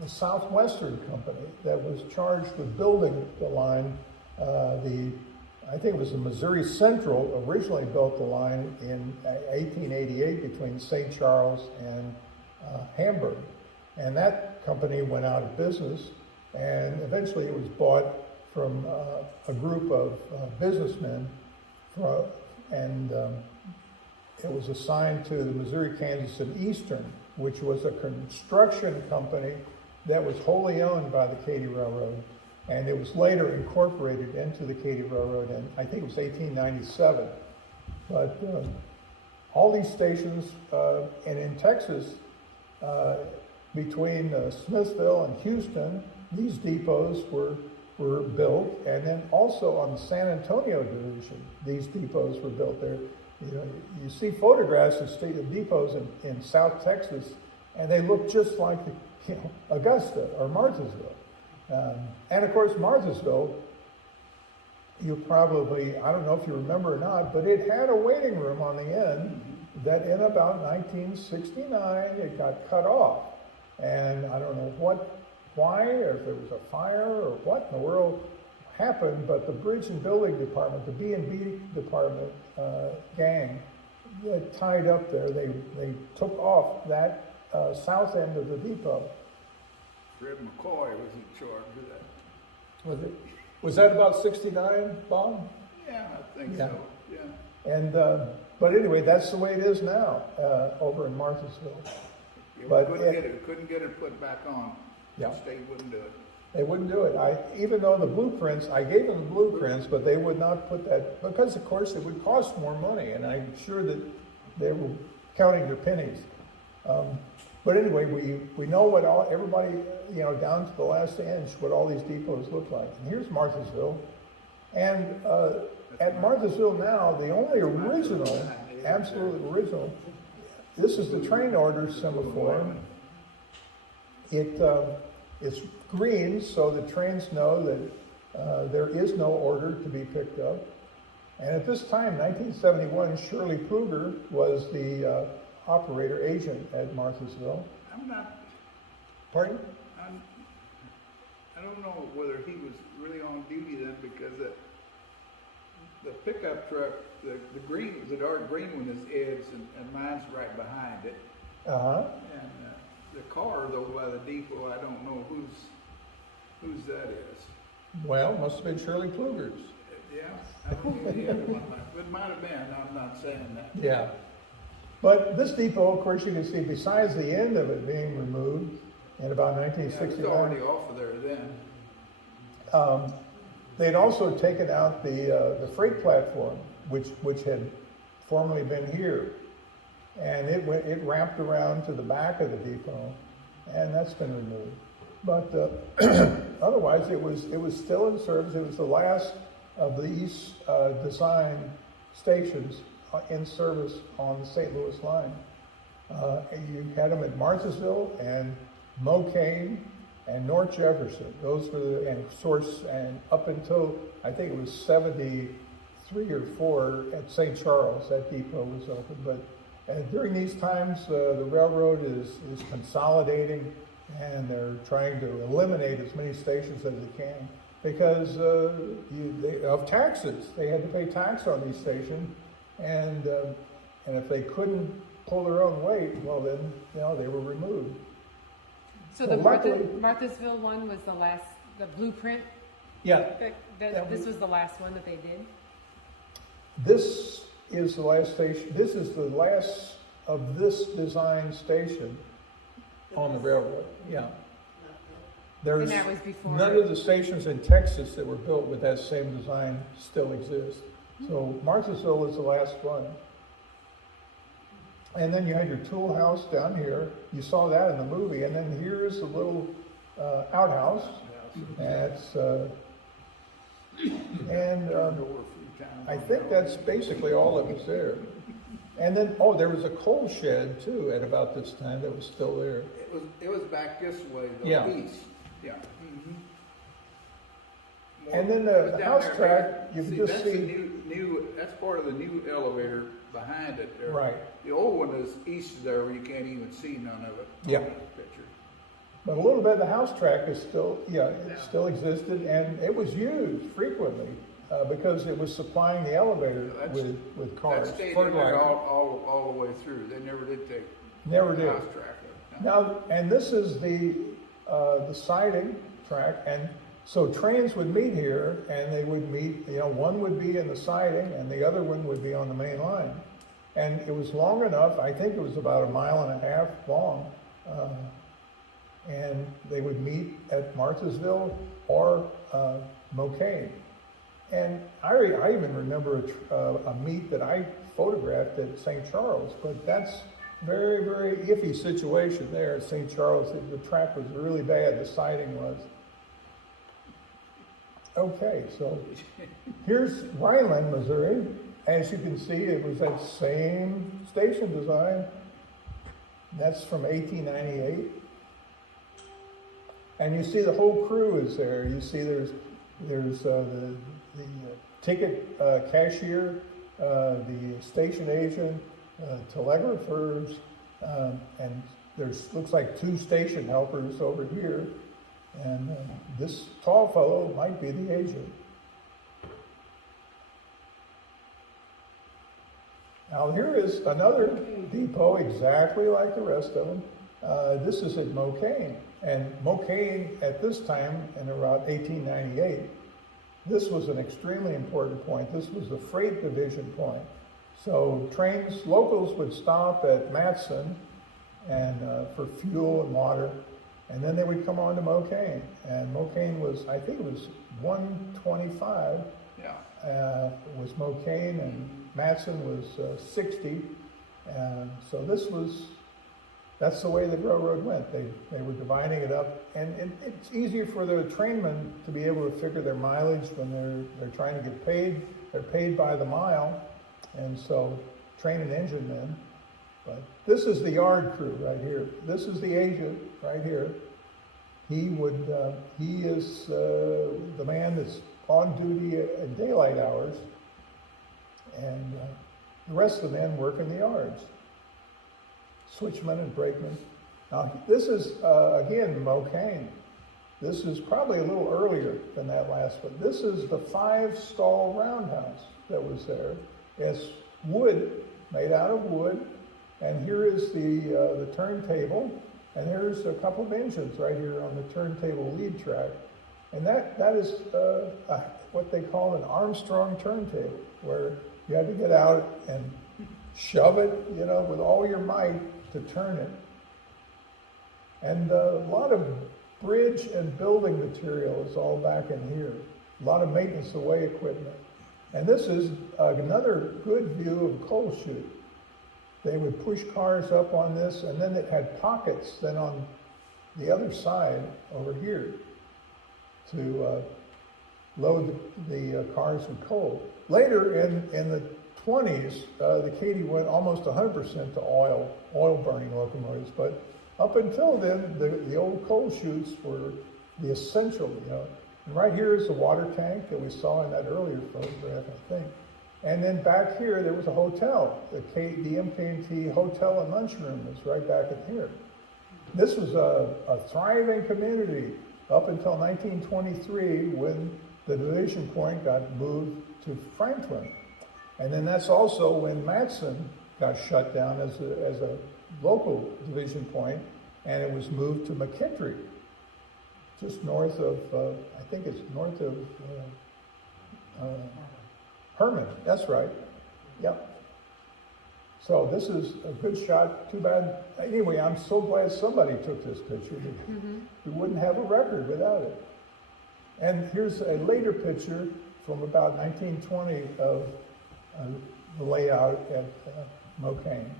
Southwestern Company that was charged with building the line. I think it was the Missouri Central originally built the line in 1888 between St. Charles and Hamburg. And that company went out of business, and eventually it was bought from a group of businessmen, and it was assigned to the Missouri, Kansas, and Eastern, which was a construction company that was wholly owned by the Katy Railroad. And it was later incorporated into the Katy Railroad, and I think it was 1897. But all these stations, and in Texas, between Smithville and Houston, these depots were built, and then also on the San Antonio division, these depots were built there. You know, you see photographs of depots in South Texas, and they look just like Augusta or Martinsville. And of course, Martinsville, you probably, I don't know if you remember or not, but it had a waiting room on the end that in about 1969, it got cut off. And I don't know why, or if there was a fire, or what in the world happened, but the Bridge and Building Department, the B&B department gang that tied up there, they took off that south end of the depot. Fred McCoy was in charge of that. Was that about 69, Bob? Yeah, I think so, yeah. And, but anyway, that's the way it is now, over in Martinsville. Yeah, But couldn't get it put back on. Yeah. The state wouldn't do it. They wouldn't do it. Even though the blueprints, I gave them the blueprints, but they would not put that, because of course it would cost more money, and I'm sure that they were counting their pennies. But anyway, we know what everybody, down to the last inch, what all these depots look like. And here's Martinsville. And at Martinsville now, the only original, absolutely original, this is the train order semaphore. It's green, so the trains know that there is no order to be picked up. And at this time, 1971, Shirley Kruger was the operator agent at Martinsville. I'm not, Pardon? I don't know whether he was really on duty then, because the pickup truck, the dark green one is Ed's, and mine's right behind it. Uh-huh. And the car, though, by the depot, I don't know whose that is. Well, must have been Shirley Kruger's. Yeah, I don't know the other one. It might have been, I'm not saying that. Yeah. But this depot, of course, you can see, besides the end of it being removed in about Yeah, it was 1969, already off of there then. they'd also taken out the freight platform, which had formerly been here. And it wrapped around to the back of the depot, and that's been removed. But otherwise, it was still in service. It was the last of these design stations in service on the St. Louis line. And you had them at Martinsville and Mocaine and North Jefferson. Those were and source, and up until I think it was 73 or 4 at St. Charles, that depot was open. But And during these times, the railroad is consolidating, and they're trying to eliminate as many stations as they can because of taxes. They had to pay tax on these stations, and if they couldn't pull their own weight, well then, they were removed. So Well, the luckily- Marthasville one was the blueprint? Yeah, This was the last one that they did? this is the last station. This is the last of this design station on the railroad. Yeah. There's And that was before- none of the stations in Texas that were built with that same design still exist. So Marthasville is the last one. And then you had your tool house down here. You saw that in the movie. And then here's the little outhouse. That's I think that's basically all that was there. And then, there was a coal shed too at about this time that was still there. It was back this way, though, Yeah. east. Yeah. And then It was the down house there, track, you see, can just that's the see. new, that's part of the new elevator behind it there. Right. The old one is east of there where you can't even see none of it. Yeah. On that picture. But a little bit of the house track is still, it still existed, and it was used frequently because it was supplying the elevator with cars. That stayed in fertilizer. there all the way through. They never did take Never the did. house track. Now, and this is the siding track, and so trains would meet here, and they would meet, one would be in the siding, and the other one would be on the main line. And it was long enough, I think it was about 1.5 miles long, and they would meet at Marthasville or Mocaine. And I even remember a meet that I photographed at St. Charles, but that's very, very iffy situation there at St. Charles. The track was really bad, the siding was. Okay, so here's Rhineland, Missouri. As you can see, it was that same station design. That's from 1898. And you see the whole crew is there. You see there's the ticket cashier, the station agent, telegraphers, and looks like 2 station helpers over here. And this tall fellow might be the agent. Now here is another depot exactly like the rest of them. This is at Mocaine. And Mocaine at this time, in around 1898, this was an extremely important point. This was the freight division point. So trains, locals would stop at Matson and for fuel and water, and then they would come on to Mocaine. And Mocaine was, I think it was 125. Yeah. Was Mocaine, and Matson was 60. So that's the way the railroad went. They were dividing it up, and it's easier for the trainmen to be able to figure their mileage when they're trying to get paid. They're paid by the mile, and so train and engine men. But this is the yard crew right here. This is the agent right here. He is the man that's on duty at daylight hours, and the rest of the men work in the yards. Switchmen and brakemen. Now this is again Mocaine. This is probably a little earlier than that last one. This is the 5-stall roundhouse that was there. It's wood, made out of wood, and here is the turntable, and here's a couple of engines right here on the turntable lead track, and that is what they call an Armstrong turntable, where you had to get out and shove it, with all your might to turn it. And a lot of bridge and building material is all back in here. A lot of maintenance away equipment. And this is another good view of coal chute. They would push cars up on this, and then it had pockets then on the other side over here to load the cars with coal. Later in the 20s, the Katy went almost 100% to oil burning locomotives, but up until then, the old coal chutes were the essential, And right here is the water tank that we saw in that earlier photograph, I think. And then back here, there was a hotel. The MKT Hotel and Lunchroom is right back in here. This was a thriving community up until 1923 when the division point got moved to Franklin. And then that's also when Matson got shut down as a local division point, and it was moved to McKittrick, just north of, I think it's north of Herman. That's right. Yep. So this is a good shot. Too bad. Anyway, I'm so glad somebody took this picture. We wouldn't have a record without it. And here's a later picture from about 1920 of the layout at Mocaine.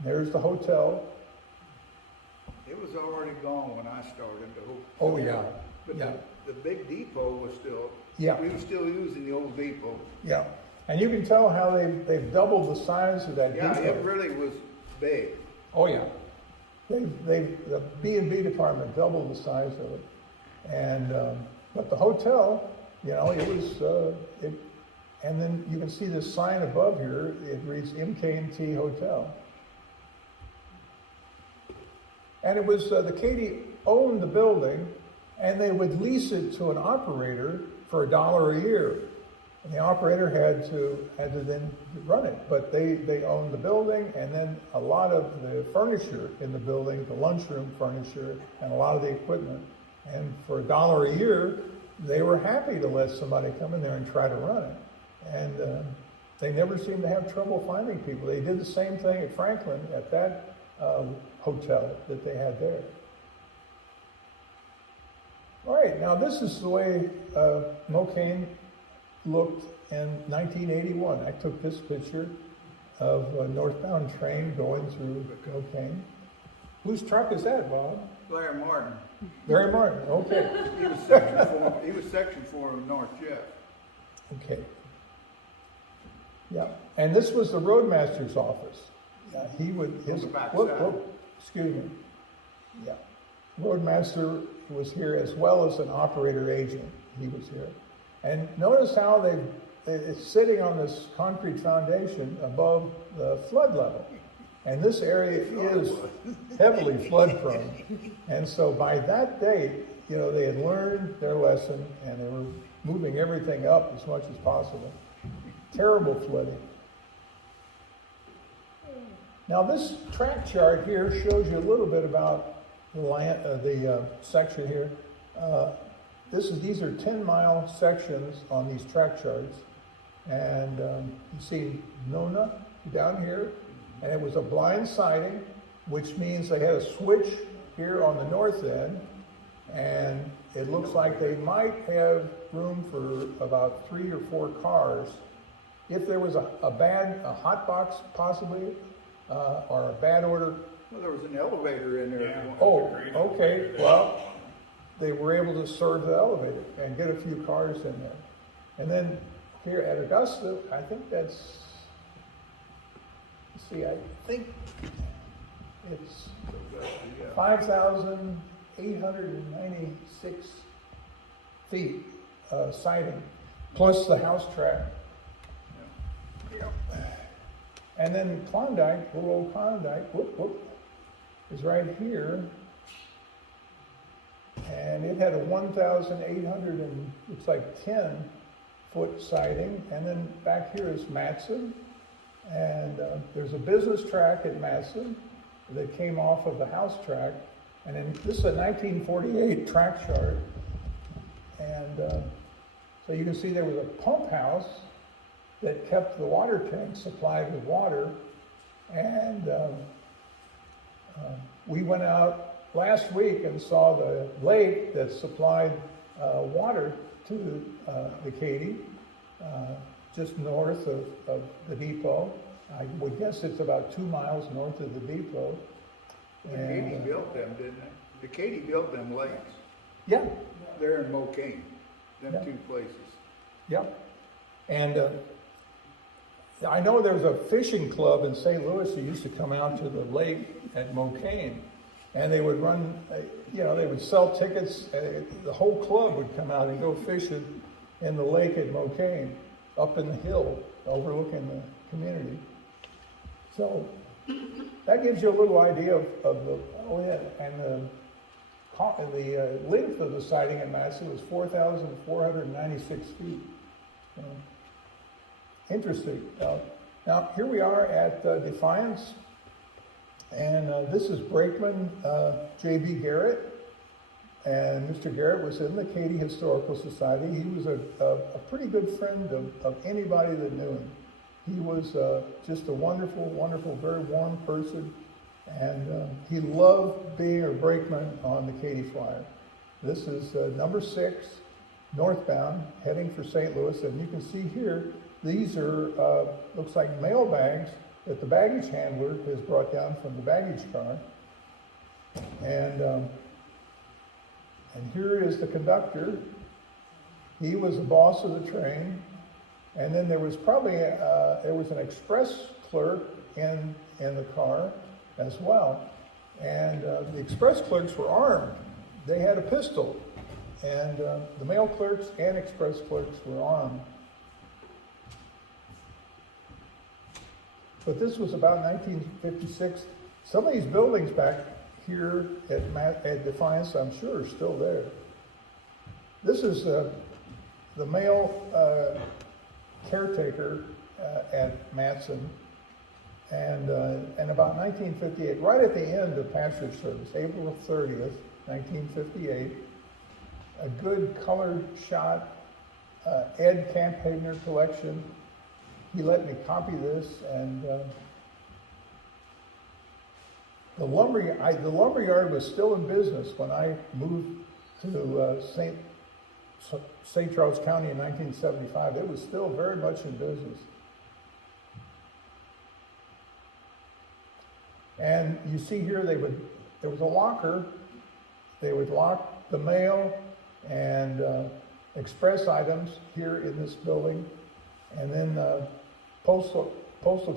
There's the hotel. It was already gone when I started the whole. Oh yeah. But Yeah. the big depot was still. Yeah. We were still using the old depot. Yeah. And you can tell how they've doubled the size of that Yeah, depot. it really was big. Oh yeah. The B&B department doubled the size of it. And but the hotel, you know, it was and then you can see this sign above here. It reads MKT Hotel. And it was the Katy owned the building, and they would lease it to an operator for $1 a year. And the operator had to then run it, but they owned the building, and then a lot of the furniture in the building, the lunchroom furniture, and a lot of the equipment. And for $1 a year, they were happy to let somebody come in there and try to run it. And they never seemed to have trouble finding people. They did the same thing at Franklin, at that hotel that they had there. All right, now this is the way Mocaine looked in 1981. I took this picture of a northbound train going through Mocaine. Whose truck is that, Bob? Larry Martin. Larry Martin, okay. He was section 4 of North Jeff. Okay. Yeah, and this was the roadmaster's office. Yeah, he would, On the back whoop, side. whoop, excuse me. Yeah. Roadmaster was here as well as an operator agent. He was here. And notice how it's sitting on this concrete foundation above the flood level. And this area is heavily flood prone. And so by that date, you know, they had learned their lesson and they were moving everything up as much as possible. Terrible flooding. Now this track chart here shows you a little bit about the section here. These are 10-mile sections on these track charts. And you see Nona down here, and it was a blind siding, which means they had a switch here on the north end, and it looks like they might have room for about 3 or 4 cars. If there was a hot box possibly, or a bad order. Well, there was an elevator in there. Yeah. Oh, okay, well, they were able to serve the elevator and get a few cars in there. And then here at Augusta, I think that's, let's see, I think it's 5,896 feet siding, plus the house track. And then Klondike, little old Klondike, is right here. And it had a 1,800 and looks like 10-foot siding. And then back here is Matson. And there's a business track at Matson that came off of the house track. And then this is a 1948 track chart. And so you can see there was a pump house that kept the water tank supplied with water. And we went out last week and saw the lake that supplied water to the Katy, just north of the depot. I would guess it's about 2 miles north of the depot. The Katy built them, didn't they? The Katy built them lakes. Yeah, There in Mocaine, them Yeah. 2 places. yeah. And I know there was a fishing club in St. Louis that used to come out to the lake at Mocaine, and they would run, they would sell tickets. The whole club would come out and go fishing in the lake at Mocaine, up in the hill. overlooking the community. So that gives you a little idea of the, oh yeah, and the length of the siding in Madison was 4,496 feet. Interesting. Now here we are at Defiance, and this is Brakeman J.B. Garrett. And Mr. Garrett was in the Katy Historical Society. He was a pretty good friend of anybody that knew him. He was just a wonderful, wonderful, very warm person. And he loved being a brakeman on the Katy Flyer. This is number 6, northbound, heading for St. Louis. And you can see here, these are, looks like mail bags that the baggage handler has brought down from the baggage car. And here is the conductor. He was the boss of the train. And then there was probably, there was an express clerk in the car as well. And the express clerks were armed. They had a pistol. And the mail clerks and express clerks were armed. But this was about 1956. Some of these buildings back here at Defiance, I'm sure, are still there. This is the mail caretaker at Matson, and about 1958, right at the end of passenger service, April 30th, 1958, a good colored shot, Ed Campaigner collection. He let me copy this, and the lumberyard was still in business when I moved to St. Charles County in 1975. It was still very much in business. And you see here, there was a locker. They would lock the mail and express items here in this building, and then postal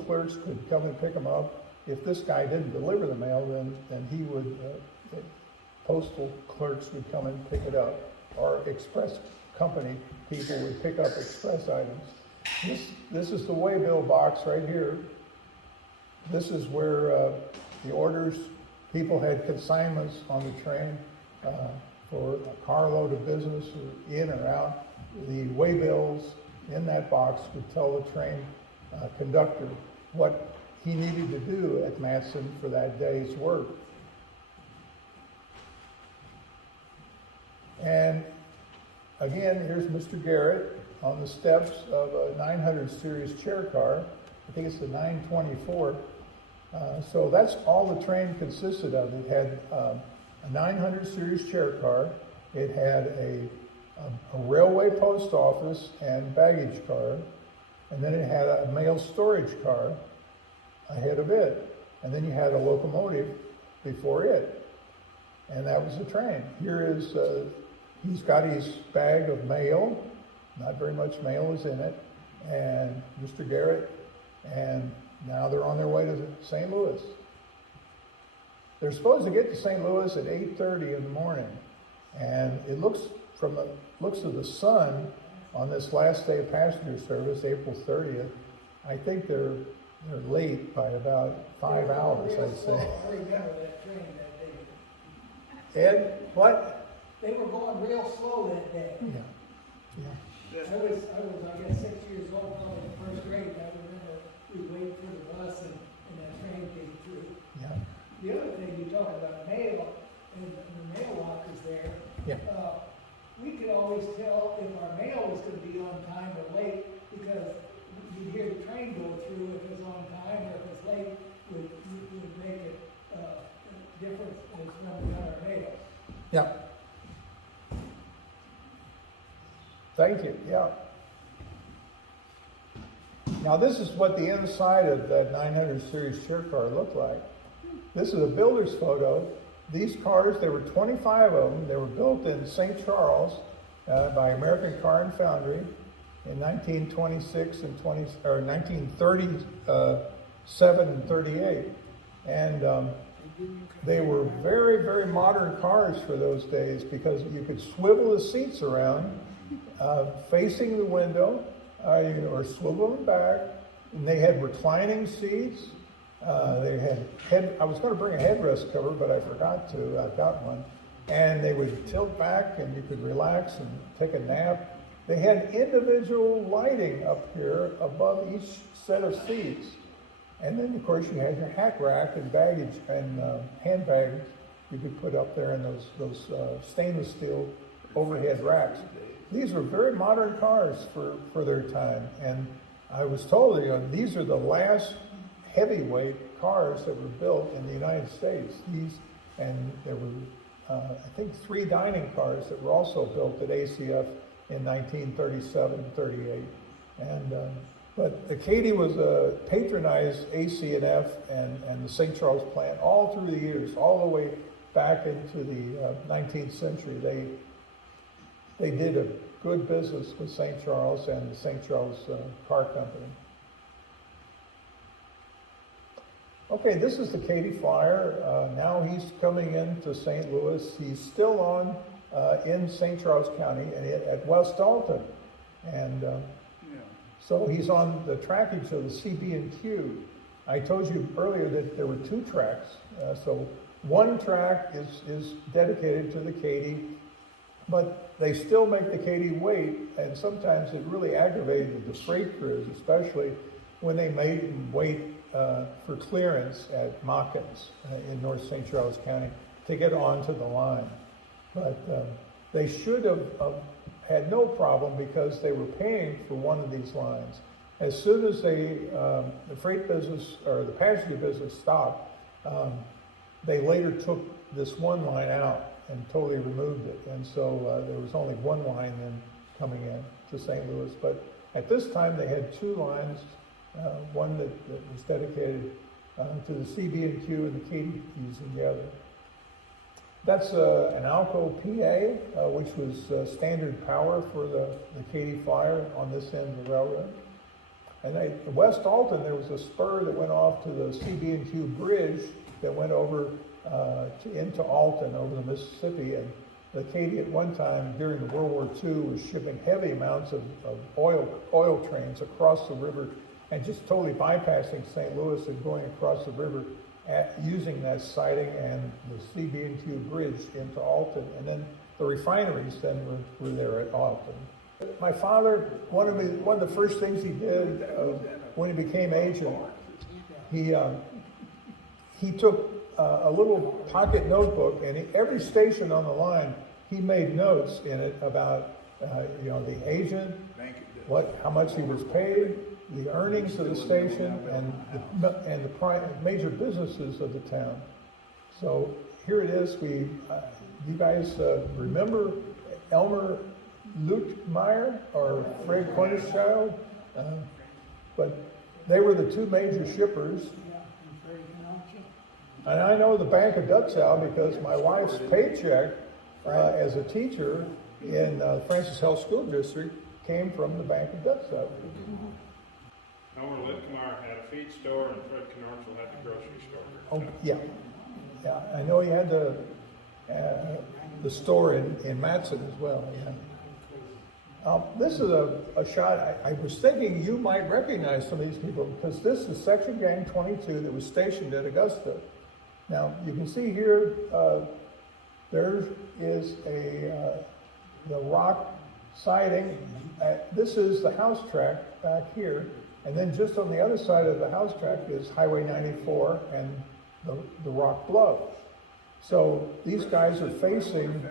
clerks could come and pick them up. If this guy didn't deliver the mail, then he would, the postal clerks would come and pick it up, or express company people would pick up express items. This is the waybill box right here. This is where the orders, people had consignments on the train for a carload of business in or out. The waybills in that box would tell the train conductor what he needed to do at Matson for that day's work. And again, here's Mr. Garrett on the steps of a 900 series chair car. I think it's the 924. So that's all the train consisted of. It had a 900 series chair car. It had a railway post office and baggage car. And then it had a mail storage car ahead of it. And then you had a locomotive before it. And that was the train. Here is, he's got his bag of mail. Not very much mail is in it. And Mr. Garrett, and now they're on their way to St. Louis. They're supposed to get to St. Louis at 8:30 in the morning. And it looks, from the looks of the sun on this last day of passenger service, April 30th, I think they're late by about 5 hours, I'd say. I remember that train that day. Ed, what? They were going real slow that day. Yeah. I guess 6 years old, probably in the first grade. I remember we waited for the bus and that train came through. Yeah. The other thing, you talk about mail and the mail lockers there. Yeah. We could always tell if our mail was going to be on time or late because you'd hear the train go through. If it's on time or if it's late, would make it a difference as when we got our mail. Yeah. Thank you. Yeah. Now this is what the inside of that 900 series chair car looked like. This is a builder's photo. These cars, there were 25 of them. They were built in St. Charles by American Car and Foundry in 1926 and 1937 and 38. And they were very, very modern cars for those days because you could swivel the seats around facing the window, or swivel them back. And they had reclining seats. They had I was going to bring a headrest cover, but I forgot to. I've got one. And they would tilt back, and you could relax and take a nap. They had individual lighting up here above each set of seats. And then, of course, you had your hat rack and baggage and handbags you could put up there in those stainless steel overhead racks. These were very modern cars for their time. And I was told, these are the last heavyweight cars that were built in the United States. And there were, I think, 3 dining cars that were also built at ACF in 1937 and 38. And but the Katy was patronized AC&F and the St. Charles plant all through the years, all the way back into the 19th century. They did a good business with St. Charles and the St. Charles Car Company. Okay, this is the Katy Flyer. Now he's coming into St. Louis. He's still on in St. Charles County and at West Alton. And so he's on the trackage of the CB&Q. I told you earlier that there were 2 tracks. So one track is dedicated to the Katy, but they still make the Katy wait, and sometimes it really aggravated the freight crews, especially when they made them wait for clearance at Mockins in North St. Charles County to get onto the line. But they should have had no problem because they were paying for one of these lines. As soon as the freight business or the passenger business stopped, they later took this one line out and totally removed it. And so there was only one line then coming in to St. Louis. But at this time they had 2 lines, one that was dedicated to the CB&Q and the Katy using the other. That's an Alco PA, which was standard power for the Katy Flyer on this end of the railroad. And at West Alton, there was a spur that went off to the CB&Q bridge that went over into Alton over the Mississippi. And the Katy at one time during the World War II was shipping heavy amounts of oil trains across the river and just totally bypassing St. Louis and going across the river using that siding and the CB&Q bridge into Alton. And then the refineries then were there at Alton. My father, one of the first things he did when he became agent, he took a little pocket notebook, and every station on the line, he made notes in it about the agent, how much he was paid, the earnings of the station, and the major businesses of the town. So here it is. You guys remember Elmer Lukemeyer or Fred Cornishchild? But they were the 2 major shippers. And I know the Bank of Dutzow because my wife's paycheck as a teacher in Francis Hill School District came from the Bank of Dutzow. Elmer Littmeyer had a feed store, and Fred Knorchel had the grocery store. Oh, yeah. I know he had the store in Matson as well. Yeah. This is a shot. I was thinking you might recognize some of these people because this is Section Gang 22 that was stationed at Augusta. Now you can see here there is the rock siding. This is the house track back here. And then just on the other side of the house track is Highway 94 and the rock bluff. So these guys are facing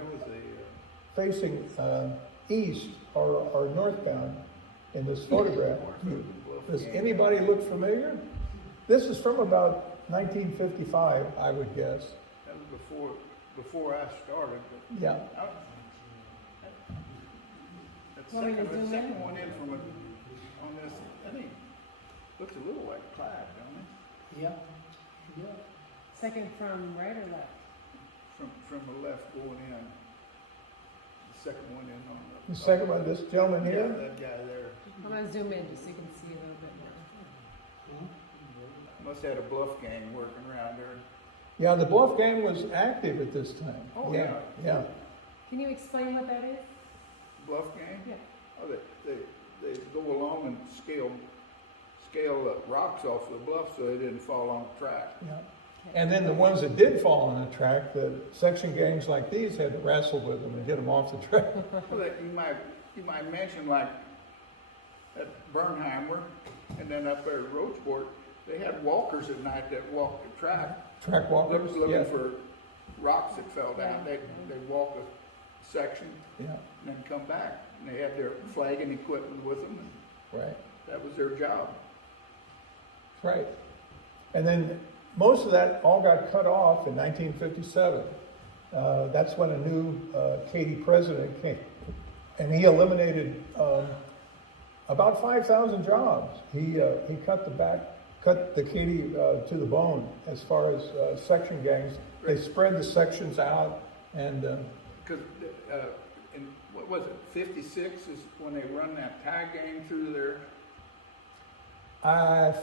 east or northbound in this photograph. Does anybody look familiar? This is from about 1955, I would guess. That was before I started. But yeah. The second one in from on this, I think, looks a little like Clyde, don't it? Yeah. Second from right or left? From the left going in. The second one in on The second one, this gentleman here? Yeah, that guy there. I'm going to zoom in just so you can see a little bit more. Must have had a bluff gang working around there. Yeah, the bluff gang was active at this time. Oh, yeah. Can you explain what that is? Bluff gang? Yeah. Oh, they go along and scale rocks off the bluff so they didn't fall on the track. Yeah. And then the ones that did fall on the track, the section gangs like these had to wrestle with them and get them off the track. Well, that you might mention like at Bernheimer and then up there at Roachport, they had walkers at night that walked the track. Track walkers, Looking yeah. for rocks that fell down. They'd walk a section Yeah, and then come back. And they had their flagging equipment with them. And right. that was their job. That's right. And then most of that all got cut off in 1957. That's when a new Katy president came. And he eliminated about 5,000 jobs. He cut the Katy to the bone as far as section gangs. They spread the sections out and... Because in, what was it, 56 is when they run that tag gang through there.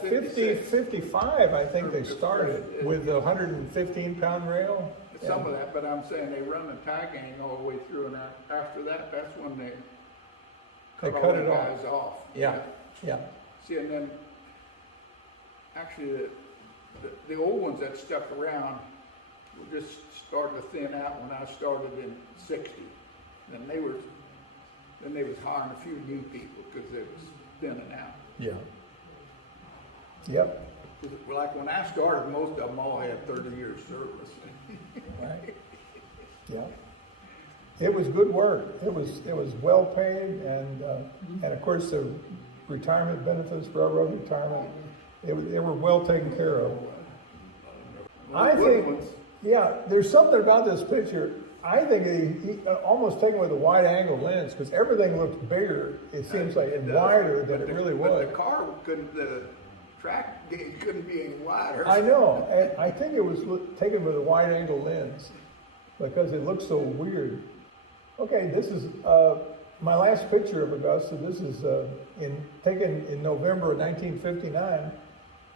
50, 55, I think they started with the 115-pound rail. Some of that, but I'm saying they run the tag gang all the way through, and after that, that's when they cut all the guys off. Yeah, yeah. See, and then actually the old ones that stuck around were just starting to thin out when I started in '60. Then they was hiring a few new people because it was thinning out. Yeah. Yep. Like when I started, most of them all had 30 years service. Right. Yeah. It was good work. It was well paid, and of course the retirement benefits, railroad retirement, they were well taken care of. I think, yeah, there's something about this picture. I think he almost taken with a wide angle lens because everything looks bigger. It seems like and wider than it really was. But the car couldn't. The track couldn't be any wider. I know, and I think it was taken with a wide angle lens because it looks so weird. Okay, this is my last picture of Augusta. This is taken in November of 1959,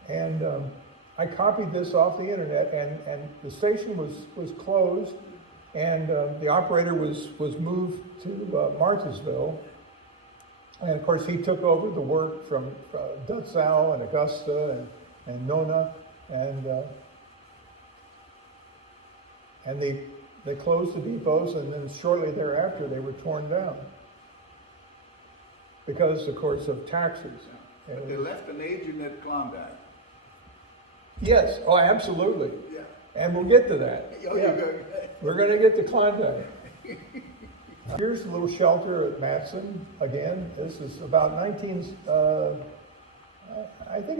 and I copied this off the internet, and the station was closed, and the operator was moved to Martinsville. And of course, he took over the work from Dutzow and Augusta and Nona, and they closed the depots, and then shortly thereafter they were torn down because, of course, of taxes. But they left an agent at Klondike. Yes, oh, absolutely. Yeah. And we'll get to that. Oh, Yeah. We're going to get to Klondike. Here's a little shelter at Matson. Again, this is about I think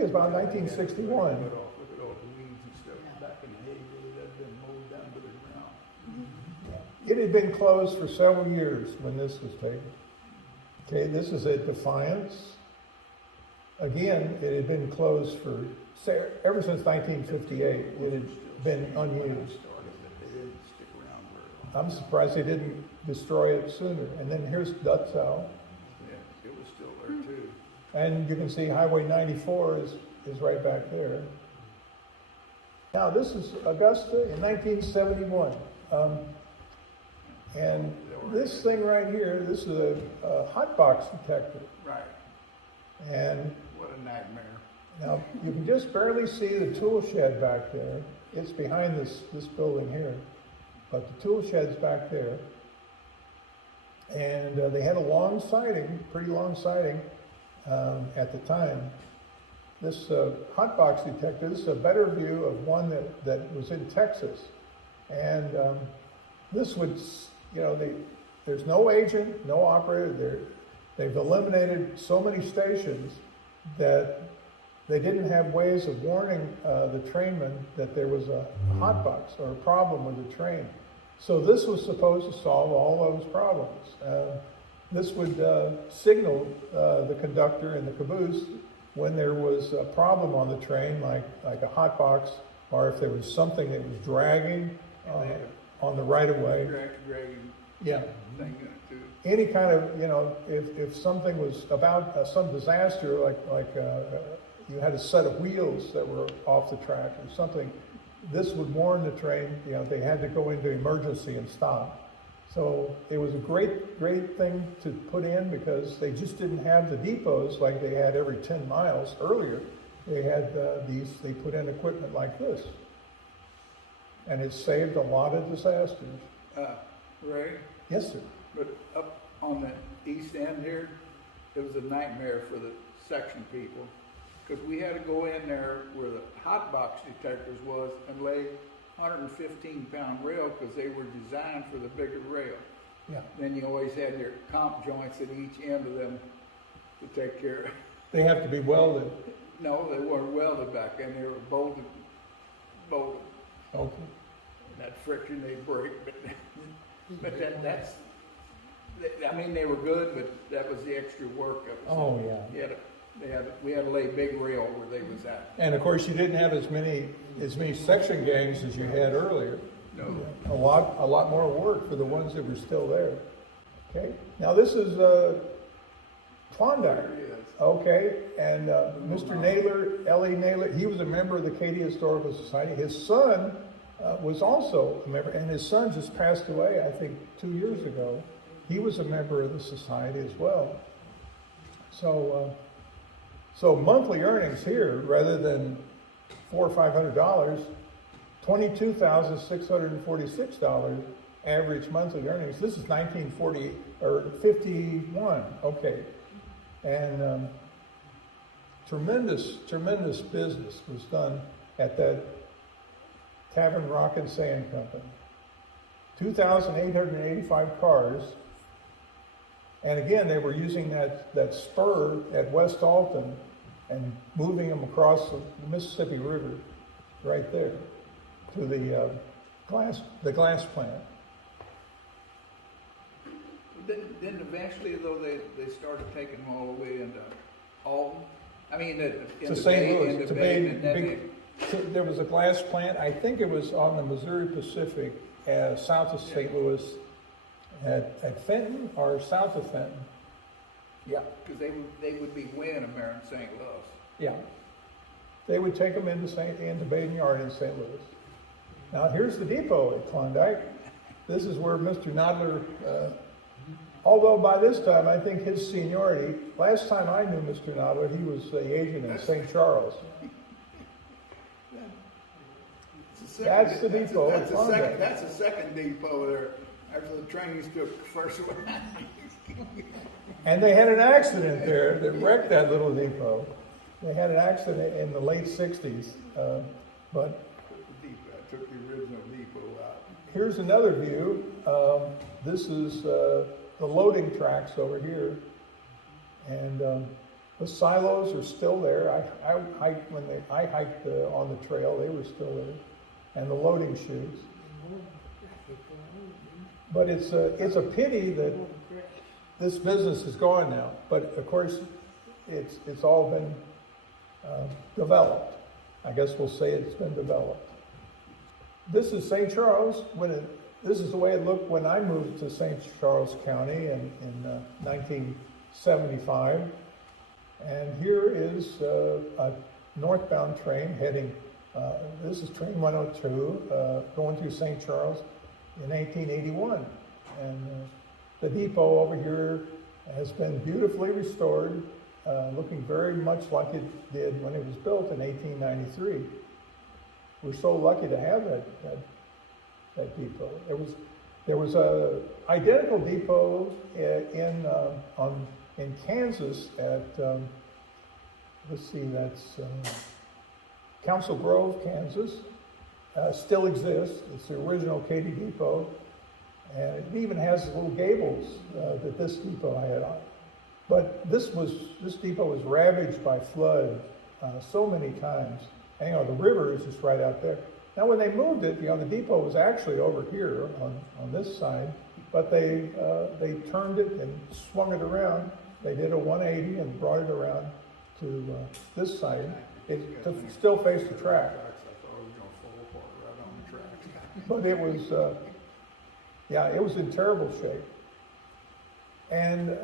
it's about 1961. Look at all the weeds and stuff back in the heyday that had been mowed down to the ground. It had been closed for several years when this was taken. Okay, this is at Defiance. Again, it had been closed ever since 1958. It had been unused. I'm surprised they didn't destroy it sooner. And then here's Dutzow. Yeah, it was still there too. And you can see Highway 94 is right back there. Now this is Augusta in 1971. And this thing right here, this is a hot box detector. Right. And What a nightmare. now you can just barely see the tool shed back there. It's behind this building here. But the tool shed's back there. And they had a long siding, pretty long siding at the time. This hot box detector, this is a better view of one that was in Texas. And this would, there's no agent, no operator. They've eliminated so many stations that they didn't have ways of warning the trainmen that there was a hot box or a problem with the train. So this was supposed to solve all those problems. This would signal the conductor and the caboose when there was a problem on the train, like a hot box, or if there was something that was dragging on the right of way. Dragging Yeah. thing in it too. Any kind of, if something was about some disaster, like you had a set of wheels that were off the track or something, this would warn the train, they had to go into emergency and stop. So it was a great thing to put in because they just didn't have the depots like they had every 10 miles earlier. They had they put in equipment like this. And it saved a lot of disasters. Ray, Yes, sir. but up on the east end here, it was a nightmare for the section people. Because we had to go in there where the hot box detectors was and lay 115-pound rail because they were designed for the bigger rail. Yeah. Then you always had your comp joints at each end of them to take care of. They have to be welded. No, they weren't welded back then. They were bolted. Okay. That friction they break, but I mean, they were good, but that was the extra work of it. Oh, yeah. We had to lay big rail where they was at. And of course, you didn't have as many section gangs as you had earlier. No. A lot more work for the ones that were still there. Okay. Now this is Klondike. There it is. Okay. And Mr. Naylor, L.E. Naylor, he was a member of the Katy Historical Society. His son was also a member, and his son just passed away, I think, 2 years ago. He was a member of the society as well. So monthly earnings here, rather than $400 or $500, $22,646 average monthly earnings. This is 1940 or 51. Okay, and tremendous business was done at that Tavern Rock and Sand Company. 2,885 cars. And again, they were using that spur at West Alton and moving them across the Mississippi River right there to the glass plant. Then eventually, though, they started taking them all the way into Alton. I mean, To St. Louis, to Bay. There was a glass plant. I think it was on the Missouri Pacific, south of St. Louis, at Fenton or south of Fenton. Yeah. Because they would be weighing them there in St. Louis. Yeah. They would take them into Baden Yard in St. Louis. Now here's the depot at Klondike. This is where Mr. Nodler, although by this time I think his seniority, last time I knew Mr. Nodler, he was the agent in St. Charles. That's the depot at Klondike. That's the second depot there. After the trains took the first one. And they had an accident there that wrecked that little depot. They had an accident in the late 60s, but I took the original depot out. here's another view. This is the loading tracks over here. And the silos are still there. I hiked on the trail, they were still there. And the loading chutes. But it's a pity that this business is gone now. But of course, it's all been developed. I guess we'll say it's been developed. This is St. Charles. This is the way it looked when I moved to St. Charles County in 1975. And here is a northbound train heading. This is train 102 going through St. Charles in 1881. And the depot over here has been beautifully restored, looking very much like it did when it was built in 1893. We're so lucky to have that depot. There was a identical depot in Kansas at let's see, that's Council Grove, Kansas. Still exists. It's the original Katy Depot, and it even has little gables that this depot had on. But this depot was ravaged by flood so many times. And, the river is just right out there. Now, when they moved it, the depot was actually over here on this side, but they turned it and swung it around. They did a 180 and brought it around to this side. It still faced the track. But it was, it was in terrible shape. And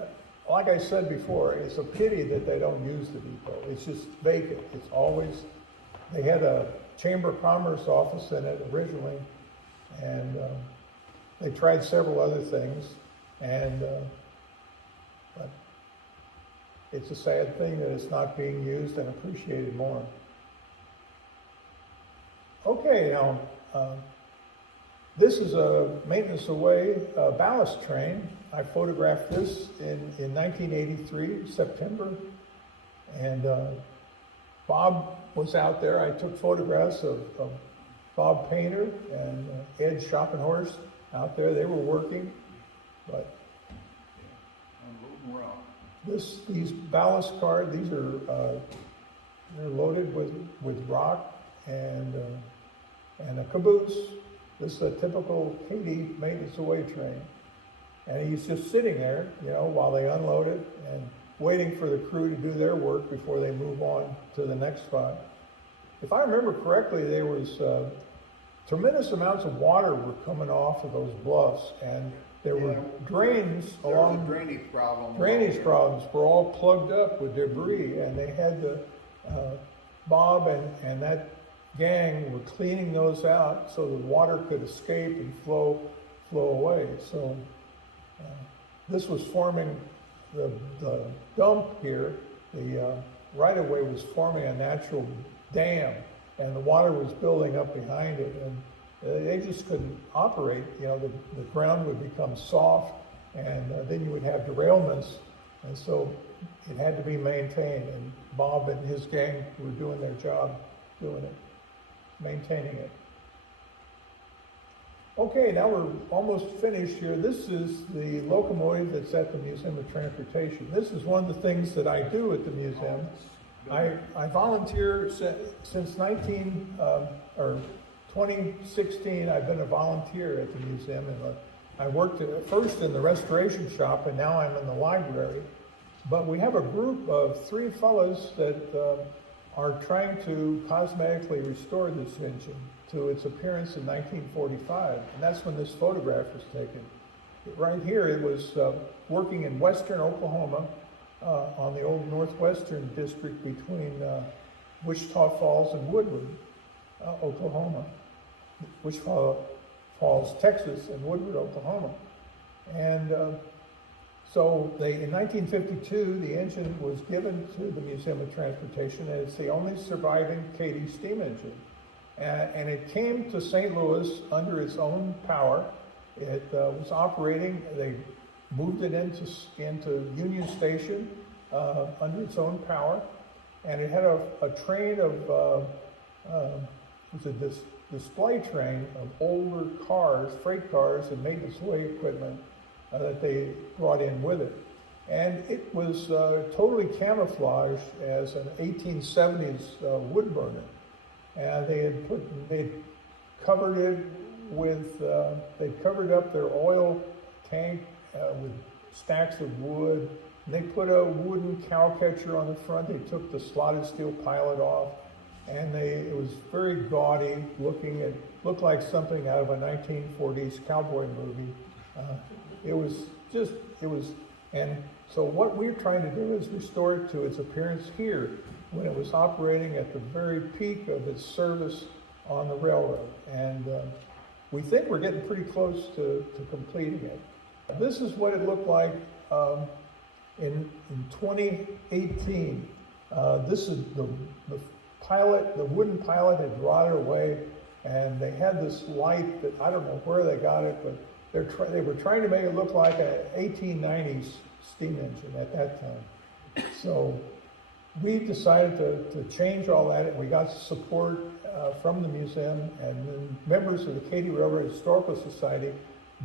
like I said before, it's a pity that they don't use the depot. It's just vacant. It's always, they had a Chamber of Commerce office in it originally, and they tried several other things, and but it's a sad thing that it's not being used and appreciated more. Okay, now this is a maintenance away ballast train. I photographed this in 1983, September, and Bob was out there. I took photographs of Bob Painter and Ed Schoppenhorst out there. They were working, but Unloading rock. these ballast cars, these are they're loaded with rock and a caboose. This is a typical Katy maintenance away train, and he's just sitting there, you know, while they unload it and waiting for the crew to do their work before they move on to the next spot. If I remember correctly, there was tremendous amounts of water were coming off of those bluffs, and there were drains There along. was a drainage problem. Drainage problems were all plugged up with debris, and they had to, Bob and that gang were cleaning those out so the water could escape and flow away. So this was forming the dump here. The right-of-way was forming a natural dam, and the water was building up behind it, and they just couldn't operate. You know, the ground would become soft, and then you would have derailments, and so it had to be maintained, and Bob and his gang were doing their job doing it, maintaining it. Okay, now we're almost finished here. This is the locomotive that's at the Museum of Transportation. This is one of the things that I do at the museum. I volunteer since 2016. I've been a volunteer at the museum, and I worked at first in the restoration shop, and now I'm in the library. But we have a group of 3 fellows that are trying to cosmetically restore this engine to its appearance in 1945, and that's when this photograph was taken. Right here, it was working in western Oklahoma, on the old northwestern district between Wichita Falls and Woodward, Oklahoma. Wichita Falls, Texas, and Woodward, Oklahoma. And so in 1952, the engine was given to the Museum of Transportation, and it's the only surviving Katy steam engine. And it came to St. Louis under its own power. It was operating. They moved it into Union Station under its own power, and it had a train of it was a display train of older cars, freight cars, and maintenance way equipment that they brought in with it. And it was totally camouflaged as an 1870s wood burner. And they'd covered it with, they covered up their oil tank with stacks of wood. And they put a wooden cow catcher on the front. They took the slotted steel pilot off, and it was very gaudy looking. It looked like something out of a 1940s cowboy movie. And so what we're trying to do is restore it to its appearance here, when it was operating at the very peak of its service on the railroad. And we think we're getting pretty close to completing it. This is what it looked like in 2018. This is the pilot, the wooden pilot had rotted away, and they had this light that, I don't know where they got it, but they were trying to make it look like an 1890s steam engine at that time. So we decided to change all that, and we got support from the museum, and then members of the Katy Railroad Historical Society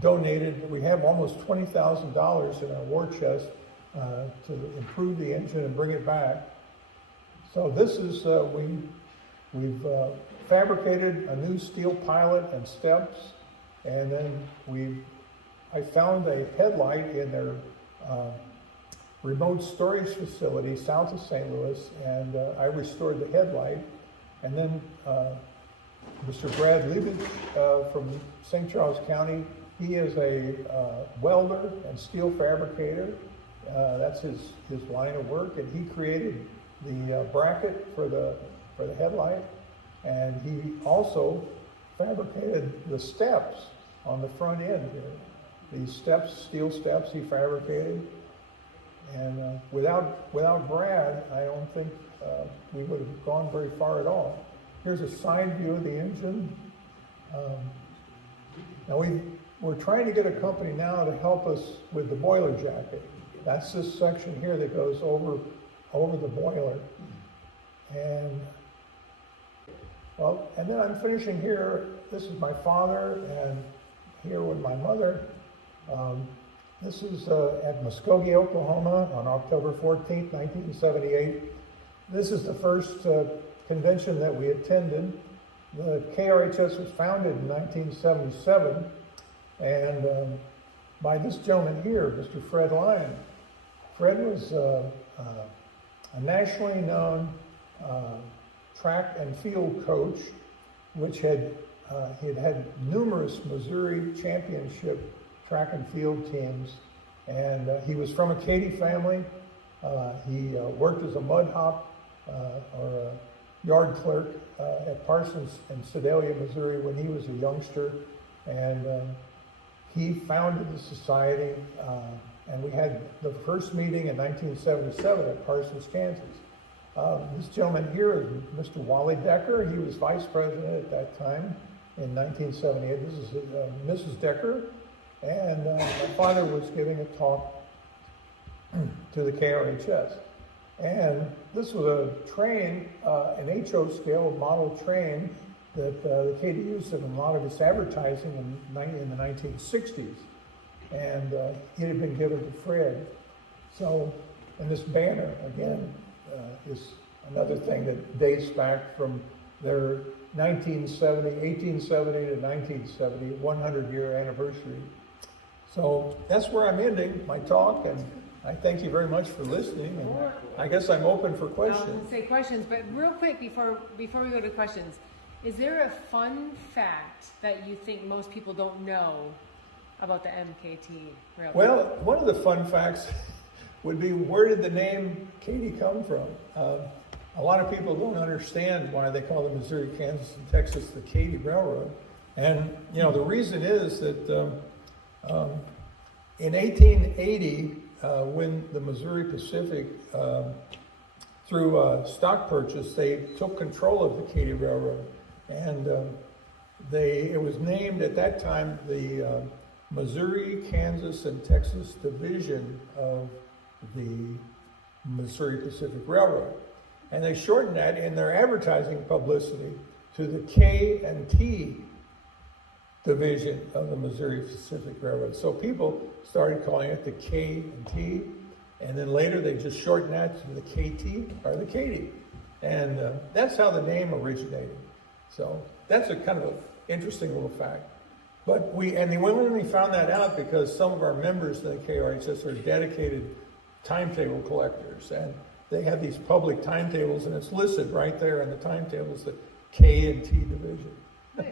donated. We have almost $20,000 in our war chest to improve the engine and bring it back. So this is, we've fabricated a new steel pilot and steps, and then I found a headlight in their remote storage facility south of St. Louis, and I restored the headlight. And then Mr. Brad Liebich from St. Charles County, he is a welder and steel fabricator. That's his line of work, and he created the bracket for the headlight, and he also fabricated the steps on the front end here. These steps, steel steps he fabricated. And without Brad, I don't think we would have gone very far at all. Here's a side view of the engine. Now we're trying to get a company now to help us with the boiler jacket. That's this section here that goes over the boiler. And well, and then I'm finishing here. This is my father, and here with my mother. This is at Muskogee, Oklahoma on October 14th, 1978. This is the first convention that we attended. The KRHS was founded in 1977, and by this gentleman here, Mr. Fred Lyon. Fred was a nationally known track and field coach, which he had had numerous Missouri championship track and field teams, and he was from a Katy family. He worked as a mud hop or a yard clerk at Parsons in Sedalia, Missouri when he was a youngster, and he founded the society, and we had the first meeting in 1977 at Parsons, Kansas. This gentleman here is Mr. Wally Decker. He was vice president at that time in 1978. This is Mrs. Decker. And my father was giving a talk to the KRHS. And this was a train, an HO scale model train that the KD used in a lot of its advertising in the 1960s. And it had been given to Fred. So, and this banner, again, is another thing that dates back from their 1870 to 1970, 100-year anniversary. So that's where I'm ending my talk, and I thank you very much for listening, and I guess I'm open for questions. I'll say questions, but real quick before we go to questions, is there a fun fact that you think most people don't know about the MKT Railroad? Well, one of the fun facts would be, where did the name Katy come from? A lot of people don't understand why they call the Missouri, Kansas, and Texas the Katy Railroad. And, you know, the reason is that in 1880, when the Missouri Pacific, through stock purchase, they took control of the Katy Railroad. And it was named at that time the Missouri, Kansas, and Texas Division of the Missouri Pacific Railroad. And they shortened that in their advertising publicity to the K&T Division of the Missouri Pacific Railroad. So people started calling it the K&T, and then later they just shortened that to the KT or the Katy. And that's how the name originated. So that's a kind of an interesting little fact. But we only found that out because some of our members of the KRHS are dedicated timetable collectors, and they have these public timetables, and it's listed right there in the timetables, the K&T Division. Nice,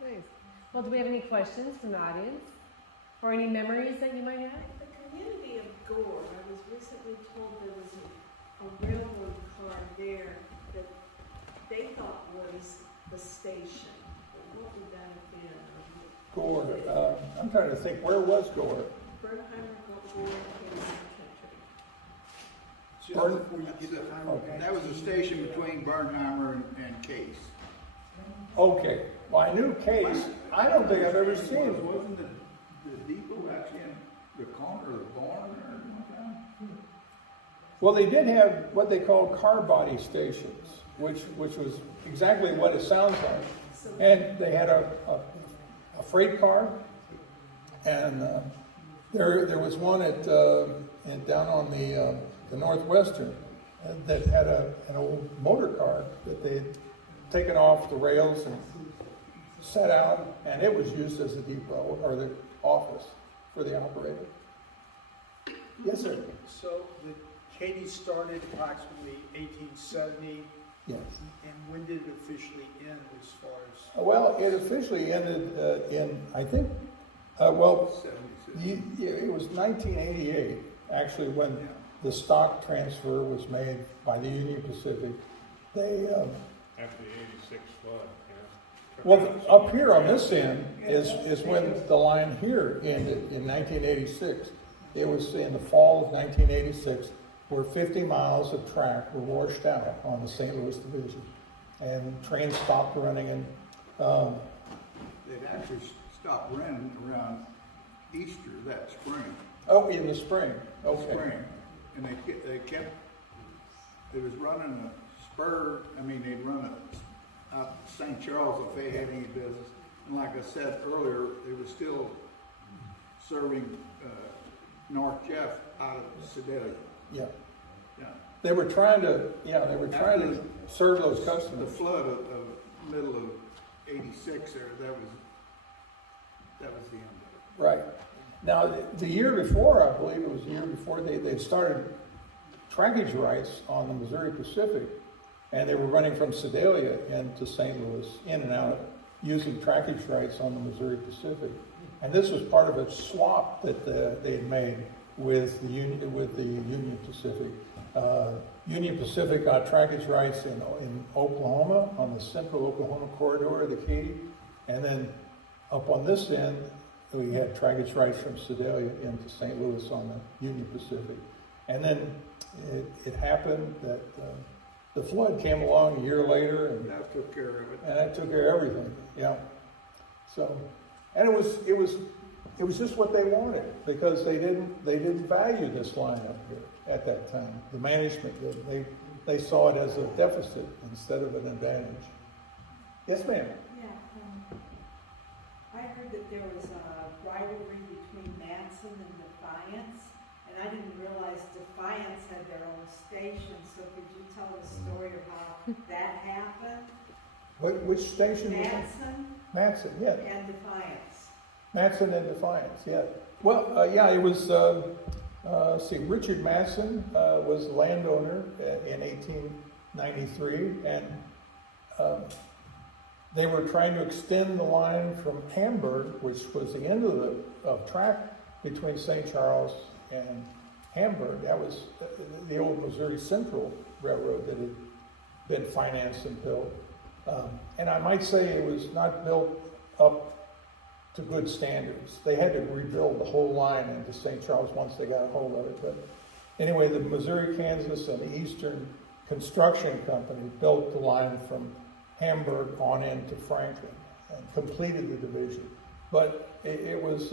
nice. Well, do we have any questions from the audience? Or any memories that you might have? The community of Gore, I was recently told there was a railroad car there that they thought was the station. What would that have been? Gore. I'm trying to think, where was Gore? Bernheimer, Gore, Pardon? That was a station between Bernheimer and Case. Okay. Well, I knew Case. I don't think I've ever seen it. Wasn't the depot actually in the corner of the barn or one time? Well, they did have what they call car body stations, which was exactly what it sounds like. And they had a freight car, and there was one down on the Northwestern that had an old motor car that they had taken off the rails and set out, and it was used as a depot or the office for the operator. Yes, sir. So the Katy started approximately 1870, Yes. and when did it officially end as far as? Well, it officially ended in, I think, well, 76. it was 1988, actually, when the stock transfer was made by the Union Pacific. They, After the 86 flood, Well, up here on this end is when the line here ended in 1986. It was in the fall of 1986 where 50 miles of track were washed out on the St. Louis Division. And trains stopped running, and They'd actually stopped running around Easter that spring. oh, in the spring. Okay. Spring. And they kept, it was running a spur, they'd run out St. Charles if they had any business. And like I said earlier, they were still serving North Jeff out of Sedalia. Yeah. Yeah. They were trying to serve those The customers. flood of middle of '86 there, that was the end of it. Right. Now, the year before, I believe it was the year before, they started trackage rights on the Missouri Pacific, and they were running from Sedalia into St. Louis, in and out, using trackage rights on the Missouri Pacific. And this was part of a swap that they had made with the Union Pacific. Union Pacific got trackage rights in Oklahoma, on the central Oklahoma corridor of the Katy, and then up on this end, we had trackage rights from Sedalia into St. Louis on the Union Pacific. And then it happened that the flood came along a year later, and That took care of it. that took care of everything. Yeah. So, and it was just what they wanted, because they didn't value this line up here at that time. The management did. They saw it as a deficit instead of an advantage. Yes, ma'am. Yeah, I heard that there was a rivalry between Matson and Defiance, and I didn't realize Defiance had their own station, so could you tell the story of how that happened? Which station was it? Matson Matson, yeah. and Defiance. Matson and Defiance, yeah. Well, yeah, it was, Richard Matson was the landowner in 1893, and they were trying to extend the line from Hamburg, which was the end of track between St. Charles and Hamburg. That was the old Missouri Central Railroad that had been financed and built. And I might say it was not built up to good standards. They had to rebuild the whole line into St. Charles once they got a hold of it. But anyway, the Missouri, Kansas, and the Eastern Construction Company built the line from Hamburg on into Franklin and completed the division. But it was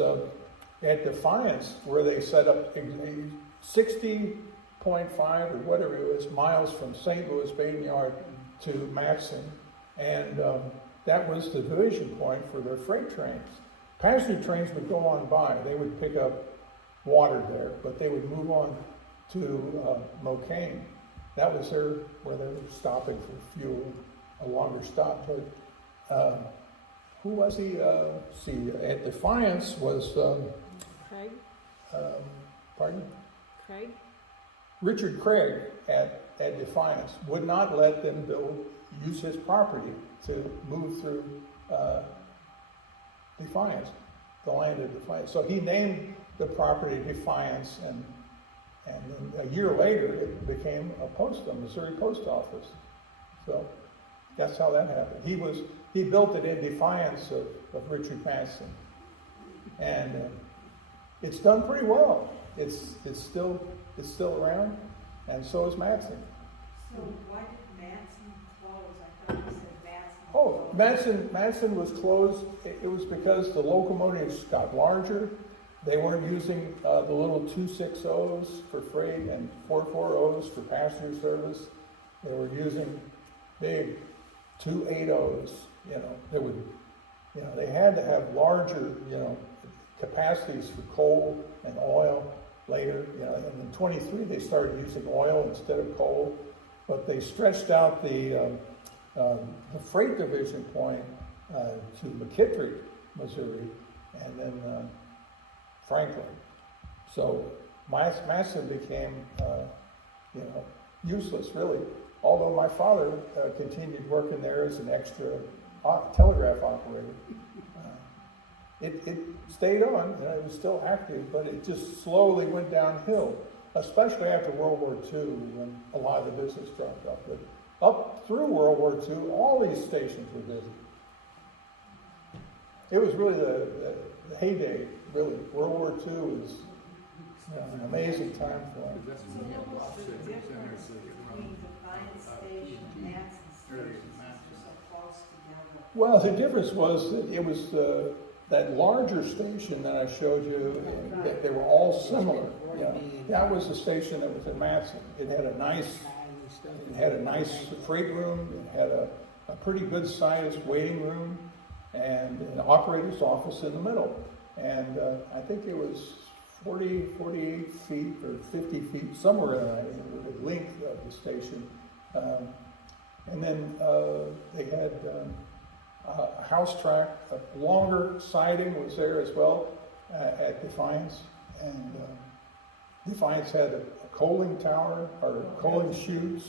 at Defiance where they set up 60.5 or whatever it was miles from St. Louis Bathing Yard to Matson. And that was the division point for their freight trains. Passenger trains would go on by. They would pick up water there, but they would move on to Mocaine. That was where they were stopping for fuel, a longer stop. But who was he? At Defiance was, Craig? pardon? Craig? Richard Craig at Defiance would not let them use his property to move through Defiance, the land of Defiance. So he named the property Defiance, and then a year later it became a Missouri post office. So that's how that happened. He built it in defiance of Richard Matson, and it's done pretty well. It's still around, and so is Matson. So why did Matson close? I thought you said Matson. Oh, Matson was closed. It was because the locomotives got larger. They weren't using the little 260s for freight and 440s for passenger service. They were using big 280s. They had to have larger, capacities for coal and oil later. And in 23 they started using oil instead of coal, but they stretched out the freight division point to McKittrick, Missouri, and then Franklin. So Matson became, useless, really. Although my father continued working there as an extra telegraph operator. It stayed on, it was still active, but it just slowly went downhill, especially after World War II, when a lot of the business dropped off. But up through World War II, all these stations were busy. it was really the heyday, really. World War II was an amazing time for him. That's So what was the difference between Defiance Station and Matson Station, since they're so close together? Well, the difference was that it was that larger station that I showed you, that they were all similar. You know, that was the station that was in Matson. It had a nice freight room. It had a pretty good sized waiting room and an operator's office in the middle. And I think it was 48 feet or 50 feet, somewhere in the length of the station. And then they had a house track, a longer siding was there as well at Defiance. And Defiance had a coaling tower or coaling chutes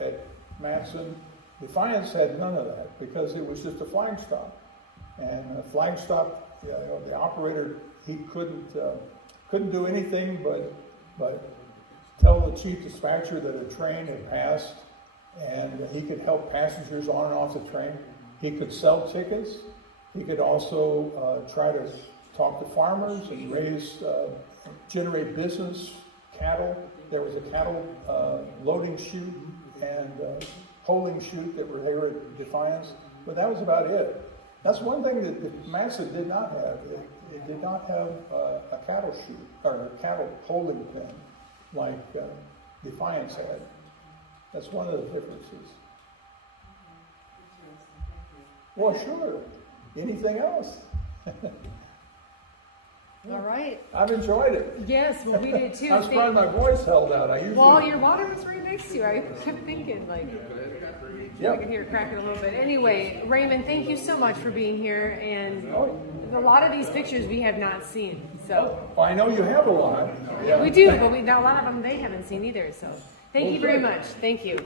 at Matson. Defiance had none of that because it was just a flag stop. And a flag stop, you know, the operator, he couldn't do anything but tell the chief dispatcher that a train had passed, and he could help passengers on and off the train. He could sell tickets. He could also try to talk to farmers and generate business, cattle. There was a cattle loading chute and holding chute that were there at Defiance, but that was about it. That's one thing that Matson did not have. It did not have a cattle chute or a cattle holding pen like Defiance had. That's one of the differences. Well, sure. Anything else? All right. I've enjoyed it. Yes, well, we did too. I'm surprised my voice held out. Well, your water was right next to you. I kept thinking, like, I could hear it cracking a little bit. Anyway, Raymond, thank you so much for being here. And a lot of these pictures we have not seen. So Well, I know you have a lot. Yeah. we do, but a lot of them they haven't seen either. So thank you very much. Thank you.